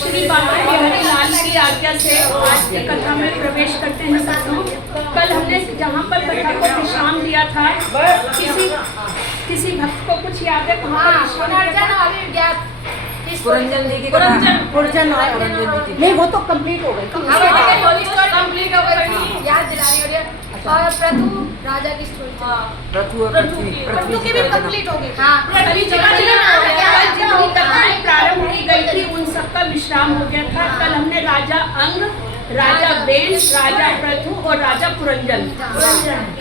श्री बाबा बिहारी लाल की आज्ञा से आज की कथा में प्रवेश करते हैं सत्संग। कल हमने जहाँ पर कथा को विश्राम दिया था, किसी भक्त को कुछ याद है कहाँ पर पुरंजन जी की पुरंजन नहीं, वो तो कंप्लीट हो गई। कंप्लीट हो गई, याद दिलानी हो रही है। और प्रथु राजा की स्टोरी, प्रथु की भी कंप्लीट हो गई। हाँ, जितनी कथाएं प्रारंभ की गई थी उन सबका विश्राम हो गया था। कल हमने राजा अंग, राजा बेन, राजा प्रथु और राजा पुरंजन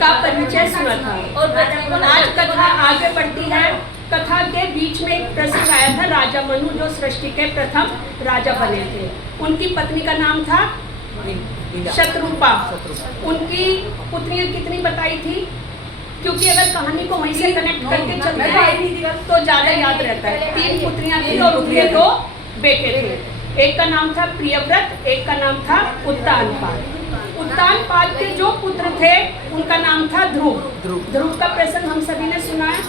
का परिचय सुना था। आज कथा आगे बढ़ती है। कथा के बीच में एक प्रसंग आया था राजा मनु, जो सृष्टि के प्रथम राजा बने थे। उनकी पत्नी का नाम था शत्रुपा। उनकी पुत्रियां कितनी बताई थी? क्योंकि अगर कहानी को वहीं से कनेक्ट करके चलते हैं तो ज्यादा याद रहता है। 3 पुत्रियां थी और उनके 2 बेटे थे। एक का नाम था प्रियव्रत, एक का नाम था उत्तानपाद। उत्तानपाद के जो पुत्र थे उनका नाम था ध्रुव। ध्रुव का प्रसंग हम सभी ने सुना है।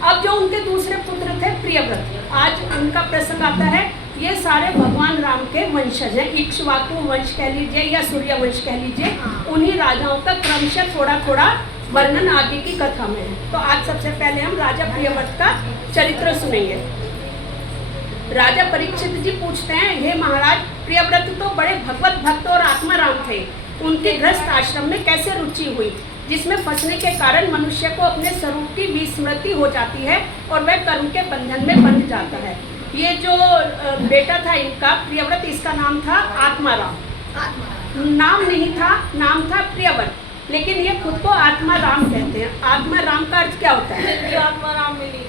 अब जो उनके दूसरे पुत्र थे प्रियव्रत, आज उनका प्रसंग आता है। ये सारे भगवान राम के वंशज हैं। इक्ष्वाकु वंश कह लीजिए या सूर्य वंश कह लीजिए। उन्हीं राजाओं का क्रमशः थोड़ा थोड़ा वर्णन आगे की कथा में है। तो आज सबसे पहले हम राजा प्रियव्रत का चरित्र सुनेंगे। राजा परीक्षित जी पूछते हैं, हे महाराज, प्रियव्रत तो बड़े भगवत भक्त और आत्माराम थे। उनके गृहस्थ आश्रम में कैसे रुचि हुई, जिसमें फंसने के कारण मनुष्य को अपने स्वरूप की विस्मृति हो जाती है और वह कर्म के बंधन में बंध जाता है। ये जो बेटा था इनका प्रियव्रत, इसका नाम था आत्माराम। नाम नहीं था, नाम था प्रियव्रत, लेकिन ये खुद को आत्माराम कहते हैं। आत्माराम का अर्थ क्या होता है? आत्माराम मिली,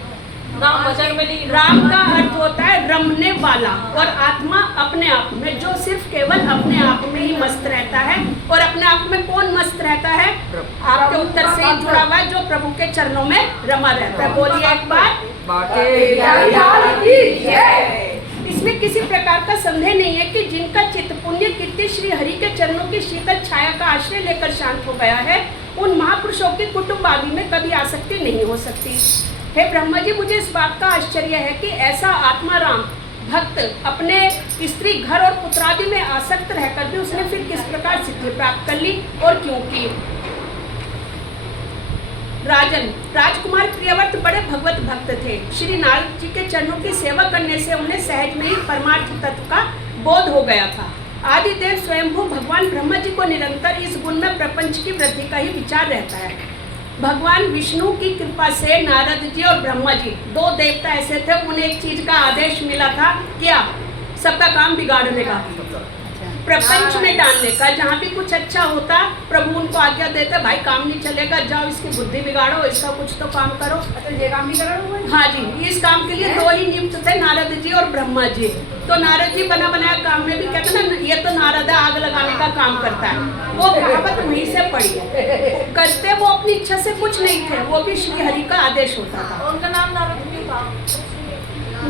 राम वचन मिली। राम का अर्थ होता है रमने वाला, और आत्मा अपने आप में, जो सिर्फ केवल अपने आप में ही मस्त रहता है। और अपने आप में कौन मस्त रहता है? आपके उत्तर से ही जुड़ा हुआ है, जो प्रभु के चरणों में रमा रहता है। बोलिए एक बार। इसमें किसी प्रकार का संदेह नहीं है कि जिनका चित्त पुण्य कीर्ति श्री हरि के चरणों की शीतल छाया का आश्रय लेकर शांत हो गया है, उन महापुरुषों की कुटुंब आदि में कभी आसक्ति नहीं हो सकती। हे ब्रह्मा जी, मुझे इस बात का आश्चर्य है कि ऐसा आत्माराम भक्त अपने स्त्री, घर और पुत्रादि में आसक्त रहकर भी उसने फिर किस प्रकार सिद्धि प्राप्त कर ली और क्यों की। राजन, राजकुमार प्रियव्रत बड़े भगवत भक्त थे। श्री नारद जी के चरणों की सेवा करने से उन्हें सहज में ही परमार्थ तत्व का बोध हो गया था। आदिदेव स्वयंभू भगवान ब्रह्मा जी को निरंतर इस गुण में प्रपंच की वृद्धि का ही विचार रहता है। भगवान विष्णु की कृपा से नारद जी और ब्रह्मा जी 2 देवता ऐसे थे, उन्हें एक चीज का आदेश मिला था, क्या? सबका काम बिगाड़ने का, प्रपंच में डालने का। जहाँ भी कुछ अच्छा होता प्रभु उनको आज्ञा देते, भाई काम नहीं चलेगा, जाओ इसकी बुद्धि बिगाड़ो, इसका कुछ तो काम करो। तो ये काम नहीं करो। हाँ जी, इस काम के लिए 2 ही नियुक्त थे, नारद जी और ब्रह्मा जी। तो नारद जी बना बनाया काम में भी कहते ना, ये तो नारद आग लगाने का काम करता है। वो कहावत वहीं से पड़ी है। करते वो अपनी इच्छा से कुछ नहीं थे, वो भी श्री हरि का आदेश होता था। उनका नाम नारद क्यों था?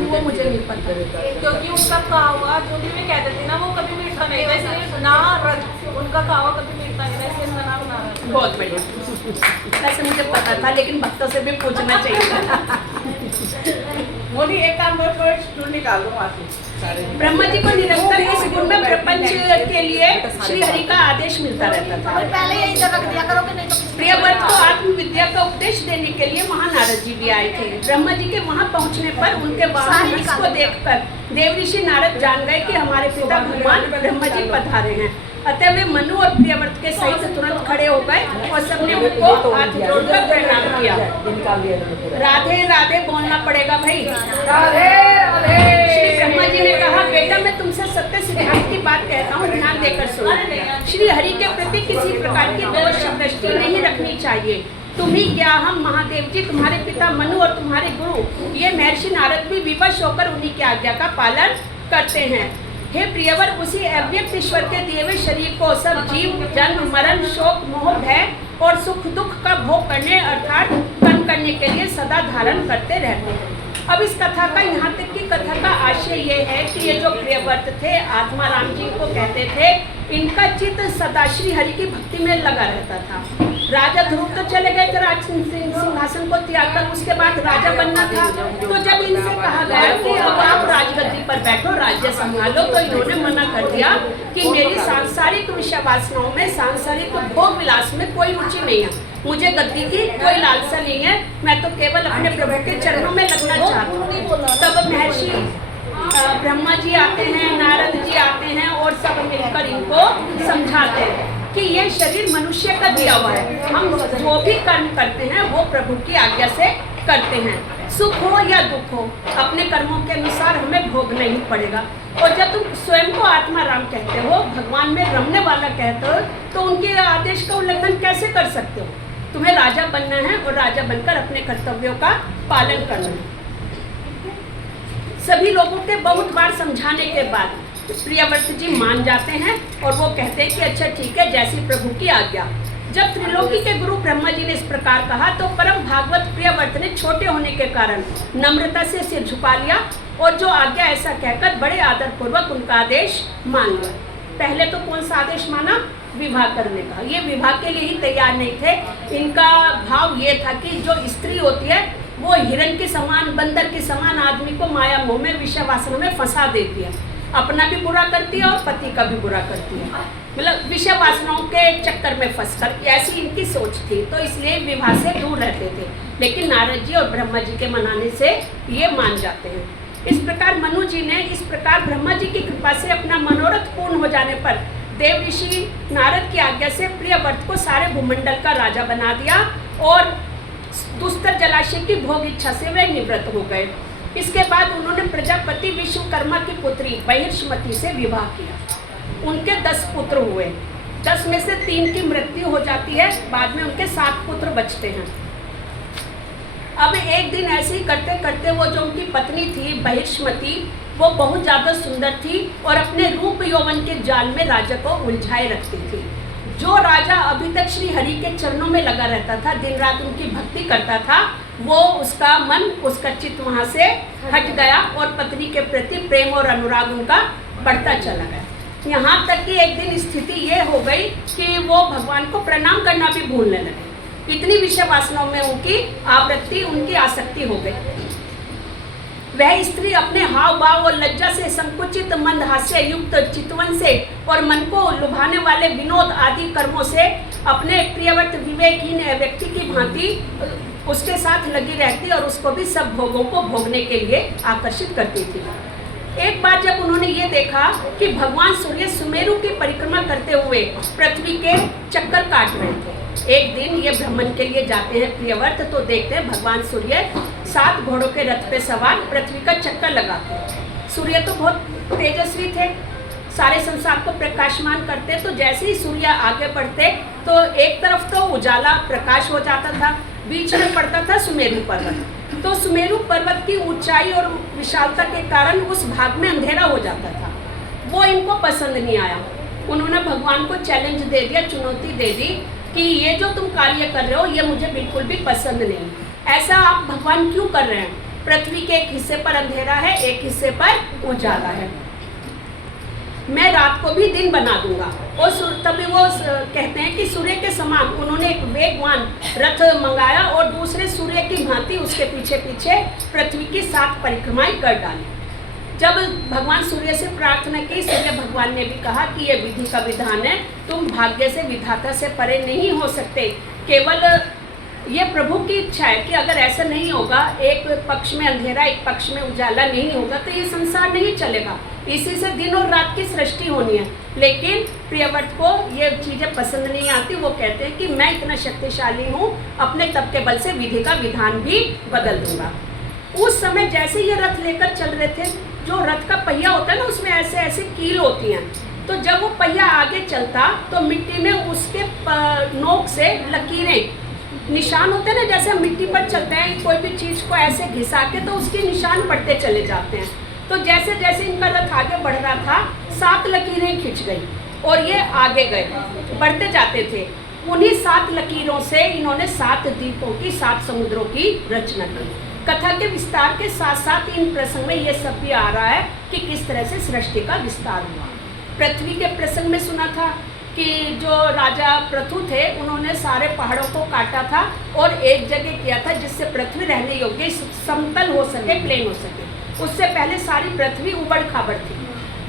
वो मुझे नहीं पता, क्योंकि उनका कहावा जो भी मैं कहते थे ना, वो कभी मीठा नहीं था, इसलिए नारद, उनका कहावा कभी मीठा नहीं था, इसलिए उनका नाम नारद। बहुत बढ़िया। वैसे मुझे पता था, लेकिन भक्तों से भी पूछना चाहिए। मोदी एक काम करो, निकाल दो वहाँ से। ब्रह्मा जी को निरंतर इस गुण में प्रपंच के लिए श्री हरि का आदेश मिलता रहता था। पहले यही रख दिया करो कि नहीं तो प्रियव्रत को आत्मविद्या का उपदेश देने के लिए वहाँ नारद जी भी आए थे। ब्रह्मा जी के वहाँ पहुँचने पर उनके वाहन हंस को देखकर देव ऋषि नारद जान गए कि हमारे पिता भगवान ब्रह्मा जी पधारे हैं। अतः वे मनु और प्रियव्रत के सहित तुरंत खड़े हो गए और सबने उनको हाथ जोड़कर प्रणाम किया। राधे राधे बोलना पड़ेगा भाई। श्री ब्रह्मा जी ने कहा, बेटा मैं तुमसे सत्य सिद्धांत की बात कहता हूँ, ध्यान देकर सुनो। श्री हरि के प्रति किसी प्रकार की दोष दृष्टि नहीं रखनी चाहिए। तुम ही क्या, हम महादेव जी, तुम्हारे पिता मनु और तुम्हारे गुरु ये महर्षि नारद भी विवश होकर उन्हीं की आज्ञा का पालन करते हैं। हे प्रियवर, उसी अव्यक्त ईश्वर के दिए हुए शरीर को सब जीव जन्म मरण शोक मोह भय और सुख दुख का भोग करने अर्थात कर्म करने के लिए सदा धारण करते रहते हैं। अब इस कथा का, यहाँ तक की कथा का आशय ये है कि ये जो प्रियव्रत थे, आत्माराम जी को कहते थे, इनका चित्त सदा श्री हरि की भक्ति में लगा रहता था। राजा ध्रुव तो चले गए थे राज सिंहासन को त्याग कर, उसके बाद राजा बनना था। तो जब इनसे कहा गया कि अब आप राजगद्दी पर बैठो, राज्य संभालो, तो इन्होंने मना कर दिया कि मेरी सांसारिक विषय वासनाओं में, सांसारिक भोग विलास में कोई रुचि नहीं है, मुझे गद्दी की कोई लालसा नहीं है, मैं तो केवल अपने प्रभु के चरणों में लगना चाहता हूँ। तब महर्षि ब्रह्मा जी आते हैं, नारद जी आते हैं और सब मिलकर इनको समझाते हैं कि ये शरीर मनुष्य का दिया हुआ है, हम जो भी कर्म करते हैं वो प्रभु की आज्ञा से करते हैं, सुख हो या दुख हो अपने कर्मों के अनुसार हमें भोगना ही पड़ेगा। और जब तुम स्वयं को आत्मा राम कहते हो, भगवान में रमने वाला कहते हो, तो उनके आदेश का उल्लंघन कैसे कर सकते हो? तुम्हें राजा बनना है और राजा बनकर अपने कर्तव्यों का पालन करना है। सभी लोगों के बहुत बार समझाने के बाद प्रियव्रत जी मान जाते हैं और वो कहते हैं कि अच्छा ठीक है, जैसी प्रभु की आज्ञा। जब त्रिलोकी के गुरु ब्रह्मा जी ने इस प्रकार कहा तो परम भागवत प्रियव्रत ने छोटे होने के कारण नम्रता से सिर झुका लिया और जो आज्ञा ऐसा कहकर बड़े आदर पूर्वक उनका आदेश मान लिया। पहले तो कौन सा आदेश माना? विवाह करने का। ये विवाह के लिए ही तैयार नहीं थे। इनका भाव ये था कि जो स्त्री होती है वो हिरण के समान, बंदर के समान आदमी को माया मोह में, विषय वासना में फंसा देती है, अपना भी बुरा करती है और पति का भी बुरा करती है, मतलब विषय वासनाओं के चक्कर में फंसकर, ऐसी इनकी सोच थी। तो इसलिए विवाह से दूर रहते थे। लेकिन नारद जी और ब्रह्मा जी के मनाने से ये मान जाते हैं। इस प्रकार मनु जी ने इस प्रकार ब्रह्मा जी की कृपा से अपना मनोरथ पूर्ण हो जाने पर देव ऋषि नारद की आज्ञा से प्रियव्रत को सारे भूमंडल का राजा बना दिया और दुस्तर जलाशय की भोग इच्छा से वे निवृत्त हो गए। इसके बाद उन्होंने प्रजापति विश्वकर्मा की पुत्री बहिर्ष्मति से विवाह किया। उनके 10 पुत्र हुए। 10 में से 3 की मृत्यु हो जाती है, बाद में उनके 7 पुत्र बचते हैं। अब एक दिन ऐसे ही करते करते वो जो उनकी पत्नी थी बहिर्ष्मति, वो बहुत ज़्यादा सुंदर थी और अपने रूप यौवन के जाल में राजा को उलझाए रखती थी। जो राजा अभी तक श्री हरि के चरणों में लगा रहता था, दिन रात उनकी भक्ति करता था, वो उसका मन, उसका चित्त वहाँ से हट गया और पत्नी के प्रति प्रेम और अनुराग उनका बढ़ता चला गया। यहाँ तक कि एक दिन स्थिति ये हो गई कि वो भगवान को प्रणाम करना भी भूलने लगे। इतनी विषय वासनाओं में उनकी आवृत्ति, उनकी आसक्ति हो गई। वह स्त्री अपने हाव भाव और लज्जा से, संकुचित मंदहास्य युक्त चितवन से और मन को लुभाने वाले विनोद आदि कर्मों से अपने प्रियव्रत विवेकहीन व्यक्ति की भांति उसके साथ लगी रहती और उसको भी सब भोगों को भोगने के लिए आकर्षित करती थी। एक बार जब उन्होंने ये देखा कि भगवान सूर्य सुमेरु की परिक्रमा करते हुए पृथ्वी के चक्कर काट रहे थे। एक दिन ये भ्रमण के लिए जाते हैं प्रियव्रत, तो देखते हैं भगवान सूर्य 7 घोड़ों के रथ पे सवार पृथ्वी का चक्कर लगाते हैं। सूर्य तो बहुत तेजस्वी थे, सारे संसार को प्रकाशमान करते। तो जैसे ही सूर्य आगे बढ़ते तो एक तरफ तो उजाला प्रकाश हो जाता था, बीच में पड़ता था सुमेरु पर्वत। तो सुमेरु पर्वत की ऊंचाई और विशालता के कारण उस भाग में अंधेरा हो जाता था। वो इनको पसंद नहीं आया। उन्होंने भगवान को चैलेंज दे दिया, चुनौती दे दी कि ये जो तुम कार्य कर रहे हो ये मुझे बिल्कुल भी पसंद नहीं। ऐसा आप भगवान क्यों कर रहे हैं? पृथ्वी के एक हिस्से पर अंधेरा है, एक हिस्से पर उजाला है। मैं रात को भी दिन बना दूंगा। और तभी वो कहते हैं कि सूर्य के समान उन्होंने एक वेगवान रथ मंगाया और दूसरे सूर्य की भांति उसके पीछे पीछे पृथ्वी की 7 परिक्रमाएं कर डाली। जब भगवान सूर्य से प्रार्थना की, सूर्य भगवान ने भी कहा कि यह विधि का विधान है, तुम भाग्य से, विधाता से परे नहीं हो सकते। केवल ये प्रभु की इच्छा है कि अगर ऐसा नहीं होगा, एक पक्ष में अंधेरा एक पक्ष में उजाला नहीं होगा, तो ये संसार नहीं चलेगा। इसी से दिन और रात की सृष्टि होनी है। लेकिन प्रियव्रत को ये चीज़ें पसंद नहीं आती। वो कहते हैं कि मैं इतना शक्तिशाली हूँ, अपने तप के बल से विधि का विधान भी बदल दूंगा। उस समय जैसे ये रथ लेकर चल रहे थे, जो रथ का पहिया होता है ना, उसमें ऐसे ऐसे कील होती हैं। तो जब वो पहिया आगे चलता तो मिट्टी में उसके नोक से लकीरें, निशान होते हैं ना, जैसे हम मिट्टी पर चलते हैं कोई भी चीज़ को ऐसे घिसा के, तो उसके निशान पड़ते चले जाते हैं। तो जैसे जैसे इनका रथ आगे बढ़ रहा था, 7 लकीरें खिंच गई और ये आगे गए, बढ़ते जाते थे। उन्हीं 7 लकीरों से इन्होंने 7 द्वीपों की, 7 समुद्रों की रचना की। कथा के विस्तार के साथ साथ इन प्रसंग में ये सब भी आ रहा है कि किस तरह से सृष्टि का विस्तार हुआ। पृथ्वी के प्रसंग में सुना था कि जो राजा पृथु थे उन्होंने सारे पहाड़ों को काटा था और एक जगह किया था जिससे पृथ्वी रहने योग्य समतल हो सके, प्लेन हो सके। उससे पहले सारी पृथ्वी उबड़ खाबड़ थी।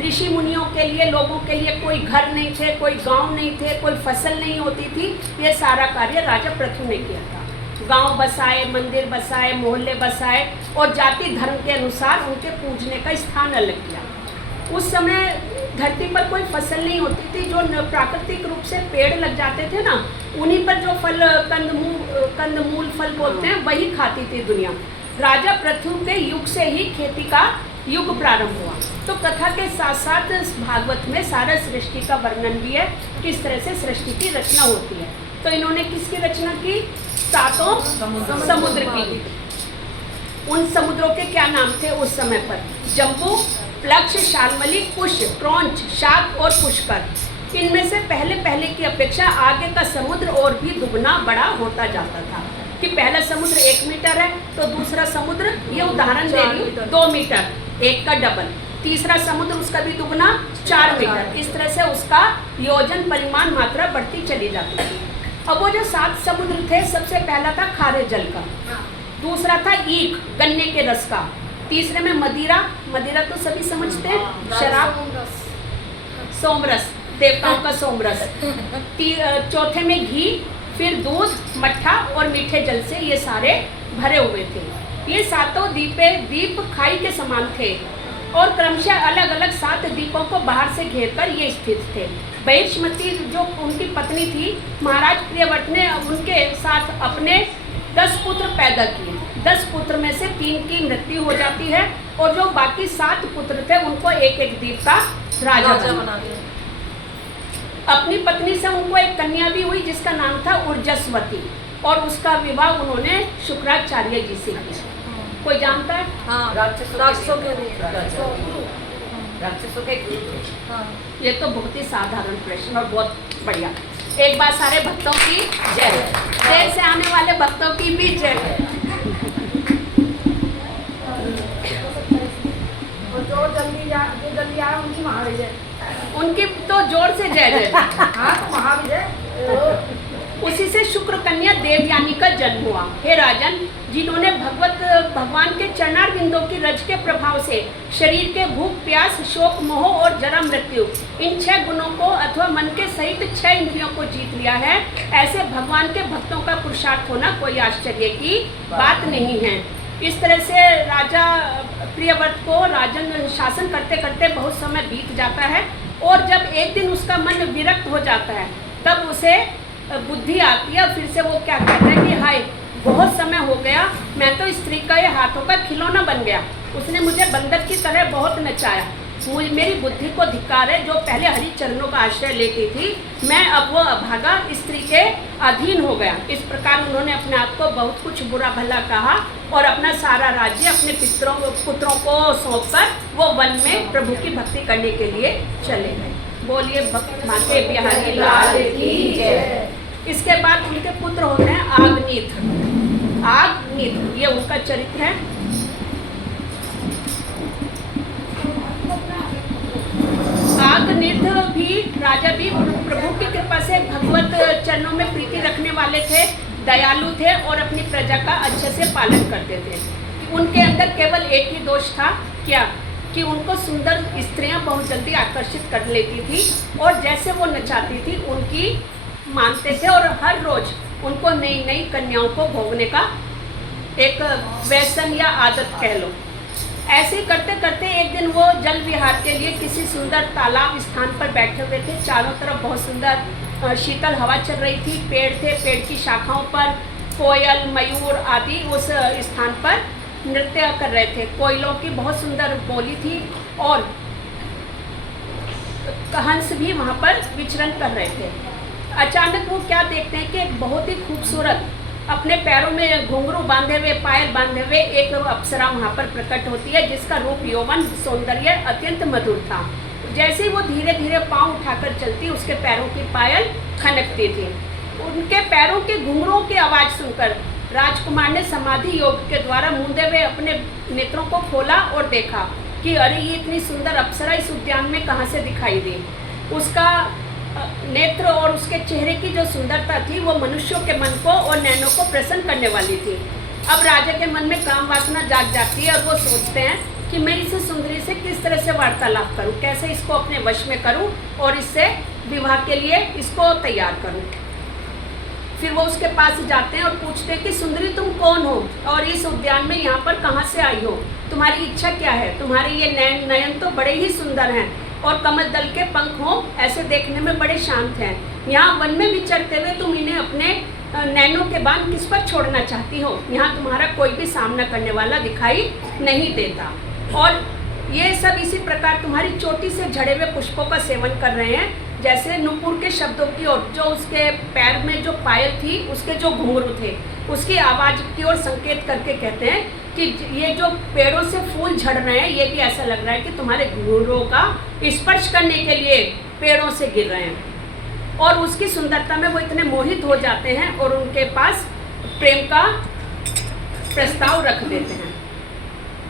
ऋषि मुनियों के लिए, लोगों के लिए कोई घर नहीं थे, कोई गांव नहीं थे, कोई फसल नहीं होती थी। ये सारा कार्य राजा पृथु ने किया था। गांव बसाए, मंदिर बसाए, मोहल्ले बसाए और जाति धर्म के अनुसार उनके पूजने का स्थान अलग किया। उस समय धरती पर कोई फसल नहीं होती थी। जो प्राकृतिक रूप से पेड़ लग जाते थे ना, उन्हीं पर जो फल कंदमूल फल बोलते हैं वही खाती थी दुनिया। राजा पृथु के युग से ही खेती का युग प्रारंभ हुआ। तो कथा के साथ साथ भागवत में सारा सृष्टि का वर्णन भी है, किस तरह से सृष्टि की रचना होती है। तो इन्होंने किसकी रचना की? 7 समुद्र की। उन समुद्रों के क्या नाम थे उस समय पर? जम्बू, प्लक्ष, शाल्मली, पुष्य, क्रौंच, शाक और पुष्कर। इनमें से पहले की अपेक्षा आगे का समुद्र और भी दुगना बड़ा होता जाता था। कि पहला समुद्र 1 मीटर है तो दूसरा समुद्र, ये उदाहरण दे रही हूँ, 2 मीटर, एक का डबल। तीसरा समुद्र उसका भी दुगना 4 मीटर। इस तरह से उसका योजन, परिमाण, मात्रा बढ़ती चली जाती थी। अब वो जो 7 समुद्र थे, सबसे पहला था खारे जल का, दूसरा था ईख, गन्ने के रस का, तीसरे में मदिरा, मदिरा तो सभी समझते हैं, शराब, सोमरस, देवताओं का सोमरस। चौथे में घी, फिर दूध, मट्ठा और मीठे जल से ये सारे भरे हुए थे। ये 7 दीप खाई के समान थे और क्रमशः अलग अलग 7 दीपों को बाहर से घेरकर ये स्थित थे। बहिष्मती जो उनकी पत्नी थी, महाराज प्रियव्रत ने उनके साथ अपने 10 पुत्र पैदा किए। 10 पुत्र में से 3 की मृत्यु हो जाती है और जो बाकी 7 पुत्र थे उनको एक एक द्वीप का राजा बना दिया। अपनी पत्नी से उनको एक कन्या भी हुई जिसका नाम था ऊर्जस्वती और उसका विवाह उन्होंने शुक्राचार्य जी से किया। कोई जानता है? हाँ, राक्षसों के हाँ। ये तो बहुत ही साधारण प्रश्न और बहुत बढ़िया। एक बार सारे भक्तों की जय, देर से आने वाले भक्तों की भी जय। जो जल्दी आए उनकी महाविजय, उनकी तो जोर से जय जय। हाँ महाविजय। उसी से शुक्र कन्या देवयानी का जन्म हुआ। हे राजन, जिन्होंने भगवान के चरणार बिंदों की रज के प्रभाव से शरीर के भूख, प्यास, शोक, मोह और जरा मृत्यु, इन 6 गुणों को अथवा मन के सहित 6 इंद्रियों को जीत लिया है, ऐसे भगवान के भक्तों का पुरुषार्थ होना कोई आश्चर्य की बात नहीं है। इस तरह से राजा प्रियव्रत को राजन शासन करते करते बहुत समय बीत जाता है और जब एक दिन उसका मन विरक्त हो जाता है तब उसे बुद्धि आती है। फिर से वो क्या कहता है कि हाय, बहुत समय हो गया, मैं तो स्त्री का ये हाथों का खिलौना बन गया। उसने मुझे बंदर की तरह बहुत नचाया। मेरी बुद्धि को धिक्कार है, जो पहले हरि चरणों का आश्रय लेती थी, मैं अब वो अभागा स्त्री के अधीन हो गया। इस प्रकार उन्होंने अपने आप को बहुत कुछ बुरा भला कहा और अपना सारा राज्य अपने पुत्रों को सौंपकर वो वन में प्रभु की भक्ति करने के लिए चले गए। बोलिए भक्त माते बिहारी लाल की जय। इसके बाद उनके पुत्र होते हैं आग्निथ। आग्निथ ये उनका चरित्र है। आग्निथ भी राजा भी प्रभु की कृपा से भगवत चरणों में प्रीति रखने वाले थे, दयालु थे और अपनी प्रजा का अच्छे से पालन करते थे। उनके अंदर केवल एक ही दोष था, क्या कि उनको सुंदर स्त्रियां बहुत जल्दी आकर्षित कर लेती थी और जैसे वो नचाती थी उनकी मानते थे और हर रोज उनको नई नई कन्याओं को भोगने का एक व्यसन या आदत कह लो। ऐसे ही करते करते एक दिन वो जल विहार के लिए किसी सुंदर तालाब स्थान पर बैठे हुए थे। चारों तरफ बहुत सुंदर शीतल हवा चल रही थी, पेड़ थे, पेड़ की शाखाओं पर कोयल, मयूर आदि उस स्थान पर नृत्य कर रहे थे। कोयलों की बहुत सुंदर बोली थी और हंस भी वहाँ पर विचरण कर रहे थे। अचानक वो क्या देखते हैं कि एक बहुत ही खूबसूरत अपने पैरों में घुंघरू बांधे हुए, पायल बांधे हुए एक अप्सरा वहाँ पर प्रकट होती है, जिसका रूप, यौवन, सौंदर्य अत्यंत मधुर था। जैसे ही वो धीरे धीरे पांव उठाकर चलती, उसके पैरों की पायल खनकती थी। उनके पैरों के घुंघरूओं की आवाज़ सुनकर राजकुमार ने समाधि योग के द्वारा मूंदे हुए अपने नेत्रों को खोला और देखा कि अरे ये इतनी सुंदर अप्सरा इस उद्यान में कहाँ से दिखाई दी। उसका नेत्र और उसके चेहरे की जो सुंदरता थी वो मनुष्यों के मन को और नैनों को प्रसन्न करने वाली थी। अब राजा के मन में काम वासना जाग जाती है और वो सोचते हैं कि मैं इस सुंदरी से किस तरह से वार्तालाप करूं, कैसे इसको अपने वश में करूं और इससे विवाह के लिए इसको तैयार करूं। फिर वो उसके पास जाते हैं और पूछते हैं कि सुंदरी तुम कौन हो और इस उद्यान में यहाँ पर कहाँ से आई हो, तुम्हारी इच्छा क्या है, तुम्हारे ये नयन तो बड़े ही सुंदर हैं और कमल दल के पंख हो ऐसे देखने में बड़े शांत हैं। यहाँ वन में विचरते हुए तुम इन्हें अपने नैनों के बांध किस पर छोड़ना चाहती हो, यहाँ तुम्हारा कोई भी सामना करने वाला दिखाई नहीं देता। और ये सब इसी प्रकार तुम्हारी चोटी से झड़े हुए पुष्पों का सेवन कर रहे हैं, जैसे नुपुर के शब्दों की ओर, जो उसके पैर में जो पायल थी उसके जो घुंघरू थे उसकी आवाज़ की ओर संकेत करके कहते हैं कि ये जो पेड़ों से फूल झड़ रहे हैं ये भी ऐसा लग रहा है कि तुम्हारे घुंघरूओं का स्पर्श करने के लिए पेड़ों से गिर रहे हैं। और उसकी सुंदरता में वो इतने मोहित हो जाते हैं और उनके पास प्रेम का प्रस्ताव रख देते हैं।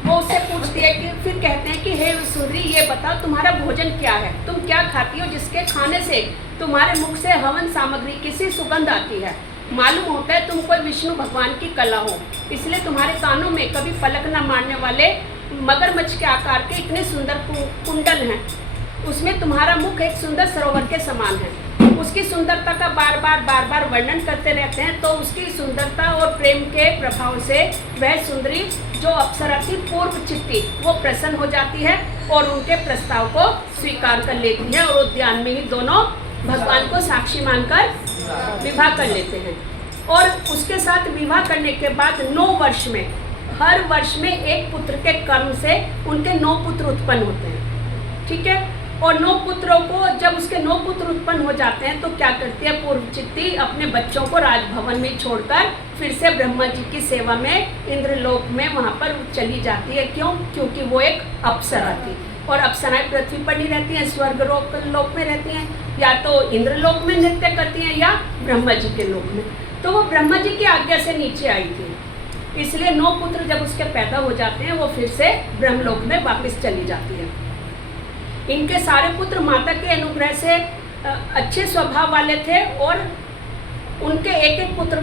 वो उससे पूछती है कि फिर कहते हैं कि हे सुंदरी ये बताओ तुम्हारा भोजन क्या है, तुम क्या खाती हो जिसके खाने से तुम्हारे मुख से हवन सामग्री की सी सुगंध आती है। मालूम होता है तुम कोई विष्णु भगवान की कला हो, इसलिए तुम्हारे कानों में कभी पलक न मारने वाले मगरमच्छ के आकार के इतने सुंदर कुंडल हैं। उसमें तुम्हारा मुख एक सुंदर सरोवर के समान है। उसकी सुंदरता का बार बार वर्णन करते रहते हैं। तो उसकी सुंदरता और प्रेम के प्रभाव से वह सुंदरी जो अप्सरा थी पूर्व चित्ती वो प्रसन्न हो जाती है और उनके प्रस्ताव को स्वीकार कर लेती है और उद्यान में ही दोनों भगवान को साक्षी मानकर विवाह कर लेते हैं। और उसके साथ विवाह करने के बाद 9 वर्ष में हर वर्ष में एक पुत्र के कर्म से उनके 9 पुत्र उत्पन्न होते हैं। ठीक है। और 9 पुत्रों को जब उसके 9 पुत्र उत्पन्न हो जाते हैं तो क्या करती है पूर्व चित्ती अपने बच्चों को राजभवन में छोड़कर फिर से ब्रह्मा जी की सेवा में इंद्रलोक में वहाँ पर चली जाती है। क्यों? क्योंकि वो एक अप्सरा थी और अप्सराएं पृथ्वी पर नहीं रहती हैं, स्वर्ग लोक में रहती हैं, या तो इंद्रलोक में नृत्य करती हैं या ब्रह्मा जी के लोक में। तो वो ब्रह्मा जी की आज्ञा से नीचे आई थी, इसलिए 9 पुत्र जब उसके पैदा हो जाते हैं वो फिर से ब्रह्मलोक में वापस चली जाती है। इनके सारे पुत्र माता के अनुग्रह से अच्छे स्वभाव वाले थे और उनके एक पुत्र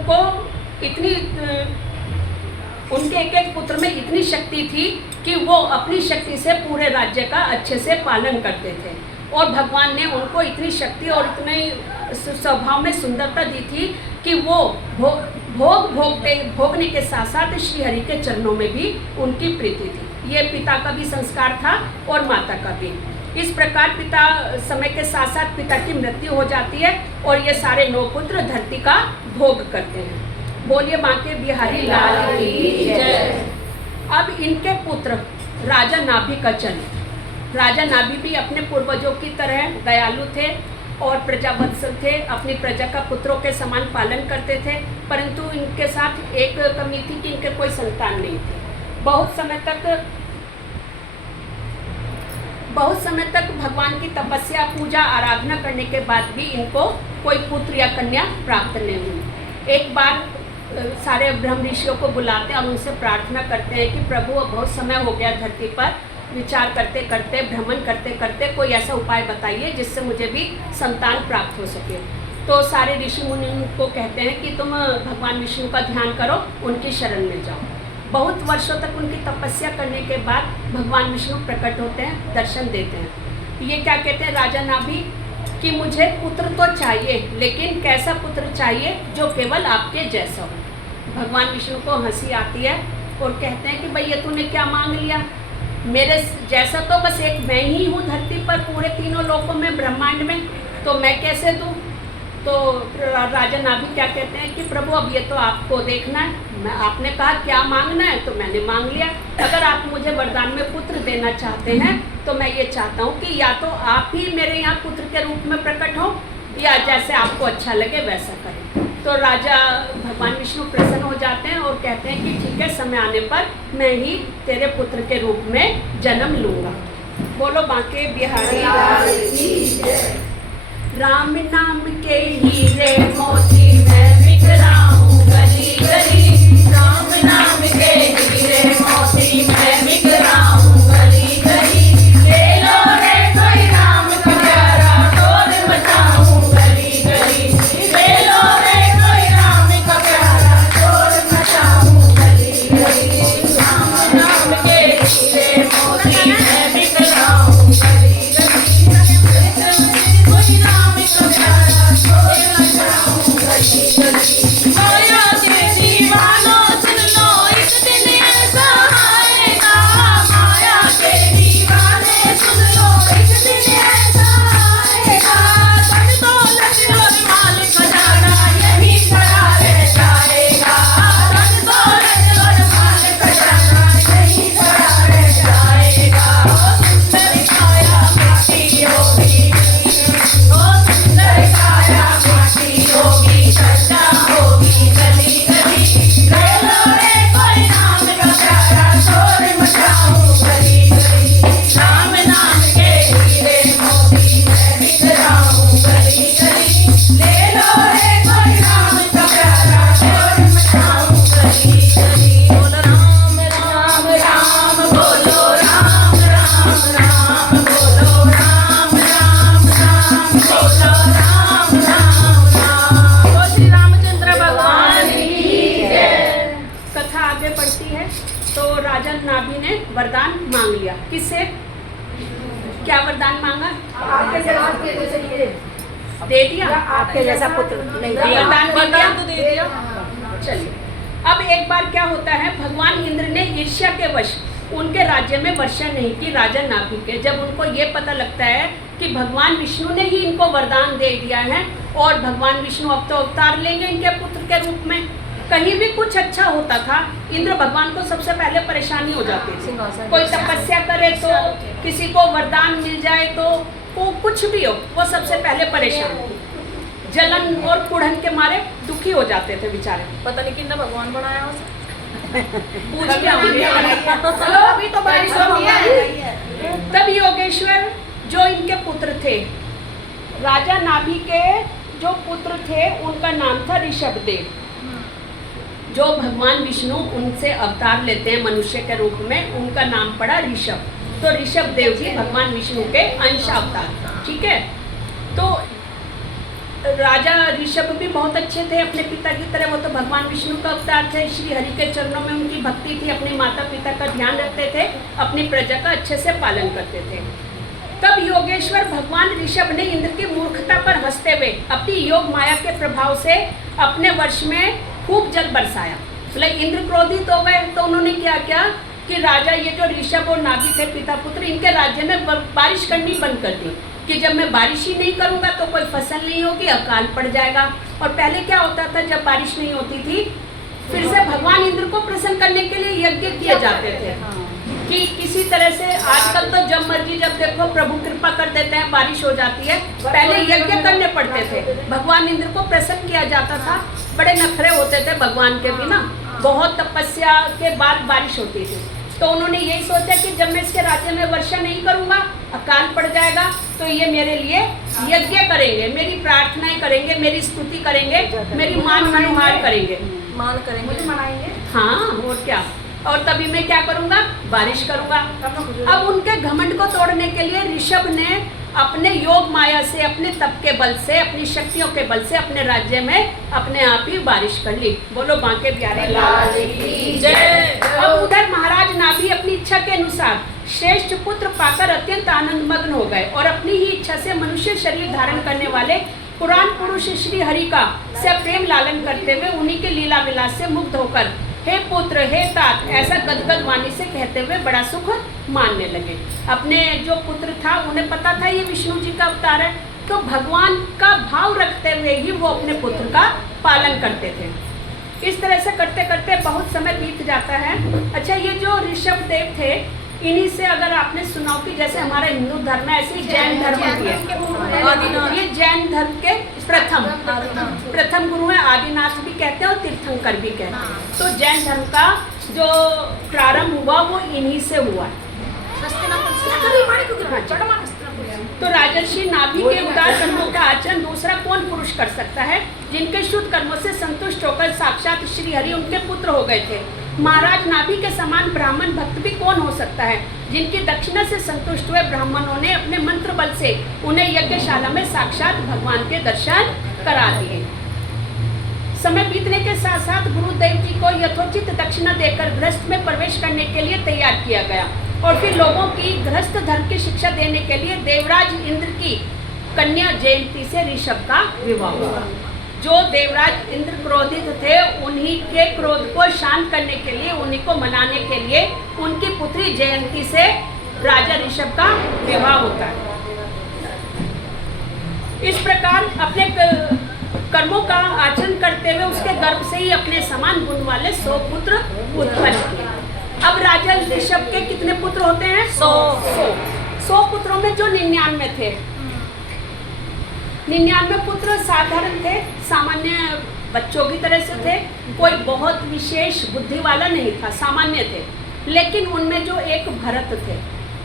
में इतनी शक्ति थी कि वो अपनी शक्ति से पूरे राज्य का अच्छे से पालन करते थे। और भगवान ने उनको इतनी शक्ति और इतने स्वभाव में सुंदरता दी थी कि वो भोगने के साथ साथ श्री हरि के चरणों में भी उनकी प्रीति थी। ये पिता का भी संस्कार था और माता का भी। इस प्रकार पिता समय के साथ साथ पिता की मृत्यु हो जाती है और ये सारे 9 पुत्र धरती का भोग करते हैं। बोलिए बांके बिहारी लाल की जय। अब इनके पुत्र राजा नाभि का चरित्र। राजा नाभि भी अपने पूर्वजों की तरह दयालु थे और प्रजावत्सल थे, अपनी प्रजा का पुत्रों के समान पालन करते थे, परंतु इनके साथ एक कमी थी कि इनके कोई संतान नहीं थी। बहुत समय तक भगवान की तपस्या पूजा आराधना करने के बाद भी इनको कोई पुत्र या कन्या प्राप्त नहीं हुई। एक बार सारे ब्रह्म ऋषियों को बुलाते हैं और उनसे प्रार्थना करते हैं कि प्रभु बहुत समय हो गया धरती पर, विचार करते करते भ्रमण करते करते कोई ऐसा उपाय बताइए जिससे मुझे भी संतान प्राप्त हो सके। तो सारे ऋषि मुनि को कहते हैं कि तुम भगवान विष्णु का ध्यान करो, उनकी शरण में जाओ। बहुत वर्षों तक उनकी तपस्या करने के बाद भगवान विष्णु प्रकट होते हैं, दर्शन देते हैं। ये क्या कहते हैं राजा नाभि कि मुझे पुत्र तो चाहिए, लेकिन कैसा पुत्र चाहिए जो केवल आपके जैसा हो। भगवान विष्णु को हंसी आती है और कहते हैं कि भाई ये तूने क्या मांग लिया, मेरे जैसा तो बस एक मैं ही हूँ धरती पर, पूरे 3 लोकों में ब्रह्मांड में, तो मैं कैसे दूँ। तो राजा नाभि क्या कहते हैं कि प्रभु अब ये तो आपको देखना है, आपने कहा क्या मांगना है तो मैंने मांग लिया। अगर आप मुझे वरदान में पुत्र देना चाहते हैं तो मैं ये चाहता हूँ कि या तो आप ही मेरे यहाँ पुत्र के रूप में प्रकट हो या जैसे आपको अच्छा लगे वैसा करें। तो राजा भगवान विष्णु प्रसन्न हो जाते हैं और कहते हैं कि ठीक है, समय आने पर मैं ही तेरे पुत्र के रूप में जन्म लूँगा। बोलो बांके बिहारी लाल की जय। राम नाम के हीरे मोती मैं बिखराऊं गली गली, राम नाम के हीरे मोती मैं बिखराऊं गली गली। ले लो रे कोई राम का प्यारा, शोर मचाऊं तो राजा नाभि ने वरदान मांग लिया। किससे? क्या वरदान मांगा? आपके जैसे ये दे दिया। आपके जैसा पुत्र नहीं वरदान दे दिया। तो दे दिया। चलिए, अब एक बार क्या होता है, भगवान इंद्र ने ईर्ष्या के वश उनके राज्य में वर्षा नहीं की राजा नाभि के। जब उनको ये पता लगता है कि भगवान विष्णु ने ही इनको वरदान दे दिया है और भगवान विष्णु अब तो अवतार लेंगे इनके पुत्र के रूप में, कहीं भी कुछ अच्छा होता था इंद्र भगवान को सबसे पहले परेशानी हो जाती थी। कोई तपस्या करे तो, किसी को वरदान मिल जाए तो, वो कुछ भी हो, वो सबसे पहले परेशान, जलन और कुढ़न के मारे दुखी हो जाते थे बेचारे। पता नहीं कितना भगवान बनाया उसे। पूछ के आएंगे। अभी तो बारिश हो रही है। तब योगेश्वर जो इनके पुत्र थे, राजा नाभि के जो पुत्र थे उनका नाम था ऋषभदेव, जो भगवान विष्णु उनसे अवतार लेते हैं मनुष्य के रूप में, उनका नाम पड़ा ऋषभ। तो ऋषभदेव जी भगवान विष्णु के अंश अवतार, ठीक है। तो राजा ऋषभ भी बहुत अच्छे थे अपने पिता की तरह, वो तो भगवान विष्णु का अवतार थे। श्री हरि के चरणों में उनकी भक्ति थी, अपने माता पिता का ध्यान रखते थे, अपनी प्रजा का अच्छे से पालन करते थे। तब योगेश्वर भगवान ऋषभ ने इंद्र की मूर्खता पर हंसते हुए अपनी योग माया के प्रभाव से अपने वर्ष में खूब जल बरसाया। मतलब इंद्र क्रोधित हो गए तो उन्होंने क्या किया कि राजा ये जो ऋषभ और नाभि थे पिता पुत्र, इनके राज्य में बारिश करनी बंद कर दी कि जब मैं बारिश ही नहीं करूंगा तो कोई फसल नहीं होगी, अकाल पड़ जाएगा। और पहले क्या होता था, जब बारिश नहीं होती थी फिर से भगवान इंद्र को प्रसन्न करने के लिए यज्ञ किए जाते थे कि किसी तरह से। आजकल तो जब मर्जी जब देखो प्रभु कृपा कर देते हैं, बारिश हो जाती है। पहले यज्ञ करने पड़ते थे, भगवान इंद्र को प्रसन्न किया जाता था। बड़े नखरे होते थे भगवान के भी ना, बहुत तपस्या के बाद बारिश होती थी। तो उन्होंने यही सोचा कि जब मैं इसके राज्य में वर्षा नहीं करूंगा, अकाल पड़ जाएगा, तो ये मेरे लिए यज्ञ करेंगे, मेरी प्रार्थनाएं करेंगे, मेरी स्तुति करेंगे, मेरी मान मनोहार करेंगे, मान करेंगे, मनाएंगे। हाँ और क्या। और तभी मैं क्या करूंगा, बारिश करूंगा। अब उनके घमंड को तोड़ने के लिए ऋषभ ने अपने योग माया से, अपने तप के बल से, अपनी शक्तियों के बल से अपने राज्य में अपने आप ही बारिश कर ली। बोलो बांके बिहारी लाल की जय। अब उधर महाराज नाभि अपनी इच्छा के अनुसार श्रेष्ठ पुत्र पाकर अत्यंत आनंदमग्न हो गए और अपनी ही इच्छा से मनुष्य शरीर धारण करने वाले पुराण पुरुष श्री हरि का से प्रेम लालन करते हुए उन्हीं के लीला विलास से मुग्ध होकर हे पुत्र हे तात ऐसा गदगद वाणी से कहते हुए बड़ा सुख मानने लगे। अपने जो पुत्र था उन्हें पता था ये विष्णु जी का अवतार है, तो भगवान का भाव रखते हुए ही वो अपने पुत्र का पालन करते थे। इस तरह से करते करते बहुत समय बीत जाता है। अच्छा, ये जो ऋषभ देव थे, इन्हीं से अगर आपने सुना हो कि जैसे हमारा हिंदू धर्म है ऐसे ही जैन धर्म भी है। ये जैन धर्म के प्रथम गुरु है, आदिनाथ भी कहते हैं और तीर्थंकर भी कहते हैं। तो जैन धर्म का जो प्रारंभ हुआ वो इन्हीं से हुआ। तो राजर्षि नाभि के उदार कर्मों का आचरण दूसरा कौन पुरुष कर सकता है, जिनके शुद्ध कर्मों से संतुष्ट होकर साक्षात श्री हरि उनके पुत्र हो गए थे। महाराज नाभि के समान ब्राह्मण भक्त भी कौन हो सकता है, जिनकी दक्षिणा से संतुष्ट हुए ब्राह्मणों ने अपने मंत्र बल से उन्हें यज्ञशाला में साक्षात भगवान के दर्शन करा दिए। समय बीतने के साथ साथ गुरुदेव जी को यथोचित दक्षिणा देकर गृहस्थ में प्रवेश करने के लिए तैयार किया गया और फिर लोगों की गृहस्थ धर्म की शिक्षा देने के लिए देवराज इंद्र की कन्या जयंती से ऋषभ का विवाह हुआ। जो देवराज इंद्र क्रोधित थे, उन्हीं के क्रोध को शांत करने के लिए, उन्हीं को मनाने के लिए उनकी पुत्री जयंती से राजा ऋषभ का विवाह होता है। इस प्रकार अपने कर्मों का आचरण करते हुए उसके गर्भ से ही अपने समान गुण वाले 100 पुत्र उत्पन्न किए। अब राजा ऋषभ के कितने पुत्र होते हैं? 100 पुत्रों में जो 99 थे, 99 पुत्र साधारण थे, सामान्य बच्चों की तरह से थे, कोई बहुत विशेष बुद्धि वाला नहीं था, सामान्य थे। लेकिन उनमें जो एक भरत थे,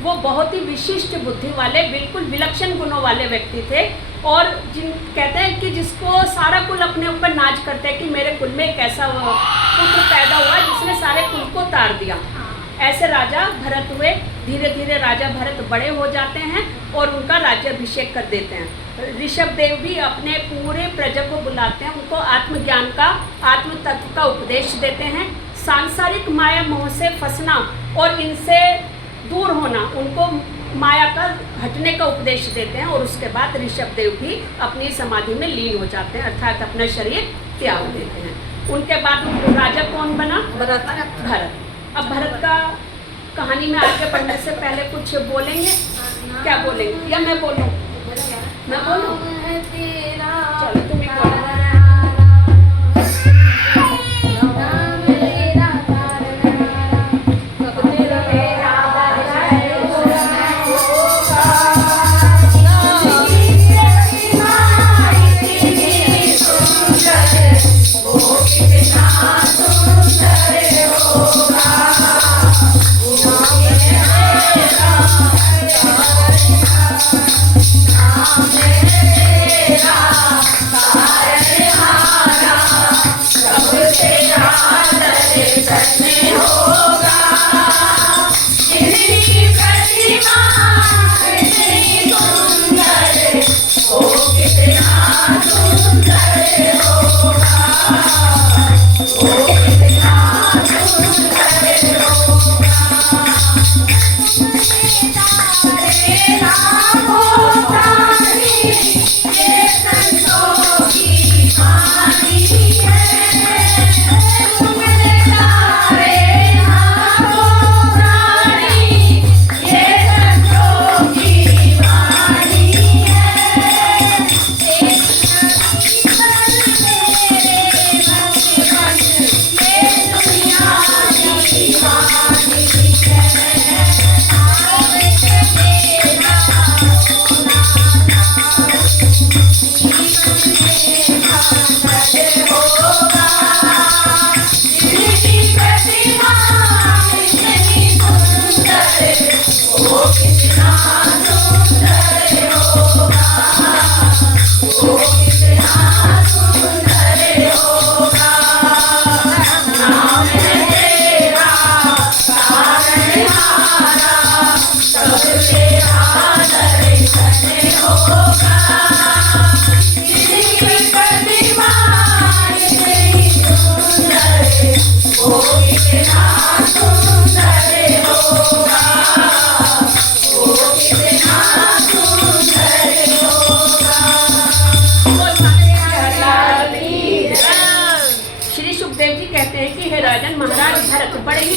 वो बहुत ही विशिष्ट बुद्धि वाले, बिल्कुल विलक्षण गुणों वाले व्यक्ति थे। और जिन कहते हैं कि जिसको सारा कुल अपने ऊपर नाज करते हैं कि मेरे कुल में एक ऐसा पुत्र पैदा हुआ जिसने सारे कुल को तार दिया। ऐसे राजा भरत हुए। धीरे धीरे राजा भरत बड़े हो जाते हैं और उनका राज्याभिषेक कर देते हैं। ऋषभ देव भी अपने पूरे प्रजा को बुलाते हैं, उनको आत्मज्ञान का, आत्म तत्व का उपदेश देते हैं, सांसारिक सांसारिक माया मोह से फंसना और इनसे दूर होना, उनको माया का हटने का उपदेश देते हैं। और उसके बाद ऋषभ देव भी अपनी समाधि में लीन हो जाते हैं, अर्थात अपना शरीर त्याग देते हैं। उनके बाद राजा कौन बना? भरत। अब भरत का कहानी में आगे बढ़ने से पहले कुछ बोलेंगे? क्या बोलेंगे या मैं बोलूं? मैं बोलूं? चलो तुम ही बोलो।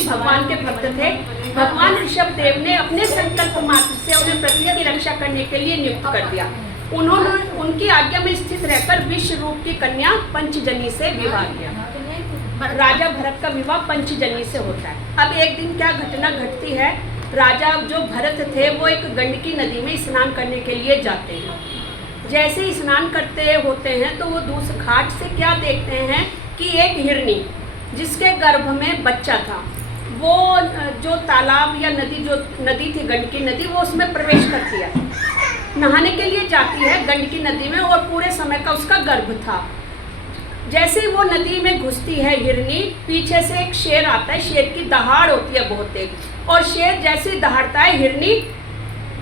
भगवान के भक्त थे। भगवान ऋषभ देव ने अपने संकल्प मात्र से उन्हें पृथ्वी की रक्षा करने के लिए नियुक्त कर दिया। उन्होंने उनकी आज्ञा में स्थित रहकर विश्व रूप की कन्या पंचजनी से विवाह किया। राजा भरत का विवाह पंचजनी से होता है। अब एक दिन क्या घटना घटती है, राजा जो भरत थे वो एक गंडकी नदी में स्नान करने के लिए जाते हैं। जैसे ही स्नान करते होते हैं तो वो दूसरे घाट से क्या देखते हैं कि एक हिरनी जिसके गर्भ में बच्चा था, वो जो तालाब या नदी, जो नदी थी गंडकी नदी, वो उसमें प्रवेश करती है, नहाने के लिए जाती है गंडकी नदी में, और पूरे समय का उसका गर्भ था। जैसे ही वो नदी में घुसती है हिरनी, पीछे से एक शेर आता है, शेर की दहाड़ होती है बहुत तेज, और शेर जैसे ही दहाड़ता है हिरनी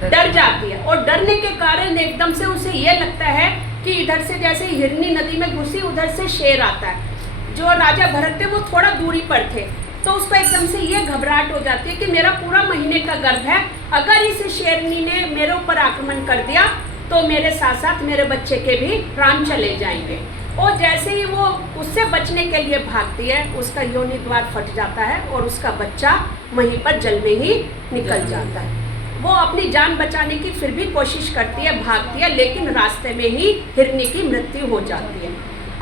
डर जाती है, और डरने के कारण एकदम से उसे ये लगता है कि इधर से जैसे हिरनी नदी में घुसी उधर से शेर आता है। जो राजा भरत थे वो थोड़ा दूरी पर थे, तो उसको एकदम से ये घबराहट हो जाती है कि मेरा पूरा महीने का गर्भ है, अगर इस शेरनी ने मेरे ऊपर आक्रमण कर दिया तो मेरे साथ साथ मेरे बच्चे के भी प्राण चले जाएंगे। और जैसे ही वो उससे बचने के लिए भागती है, उसका योनि द्वार फट जाता है और उसका बच्चा वहीं पर जल में ही निकल जाता है। वो अपनी जान बचाने की फिर भी कोशिश करती है, भागती है, लेकिन रास्ते में ही हिरनी की मृत्यु हो जाती है।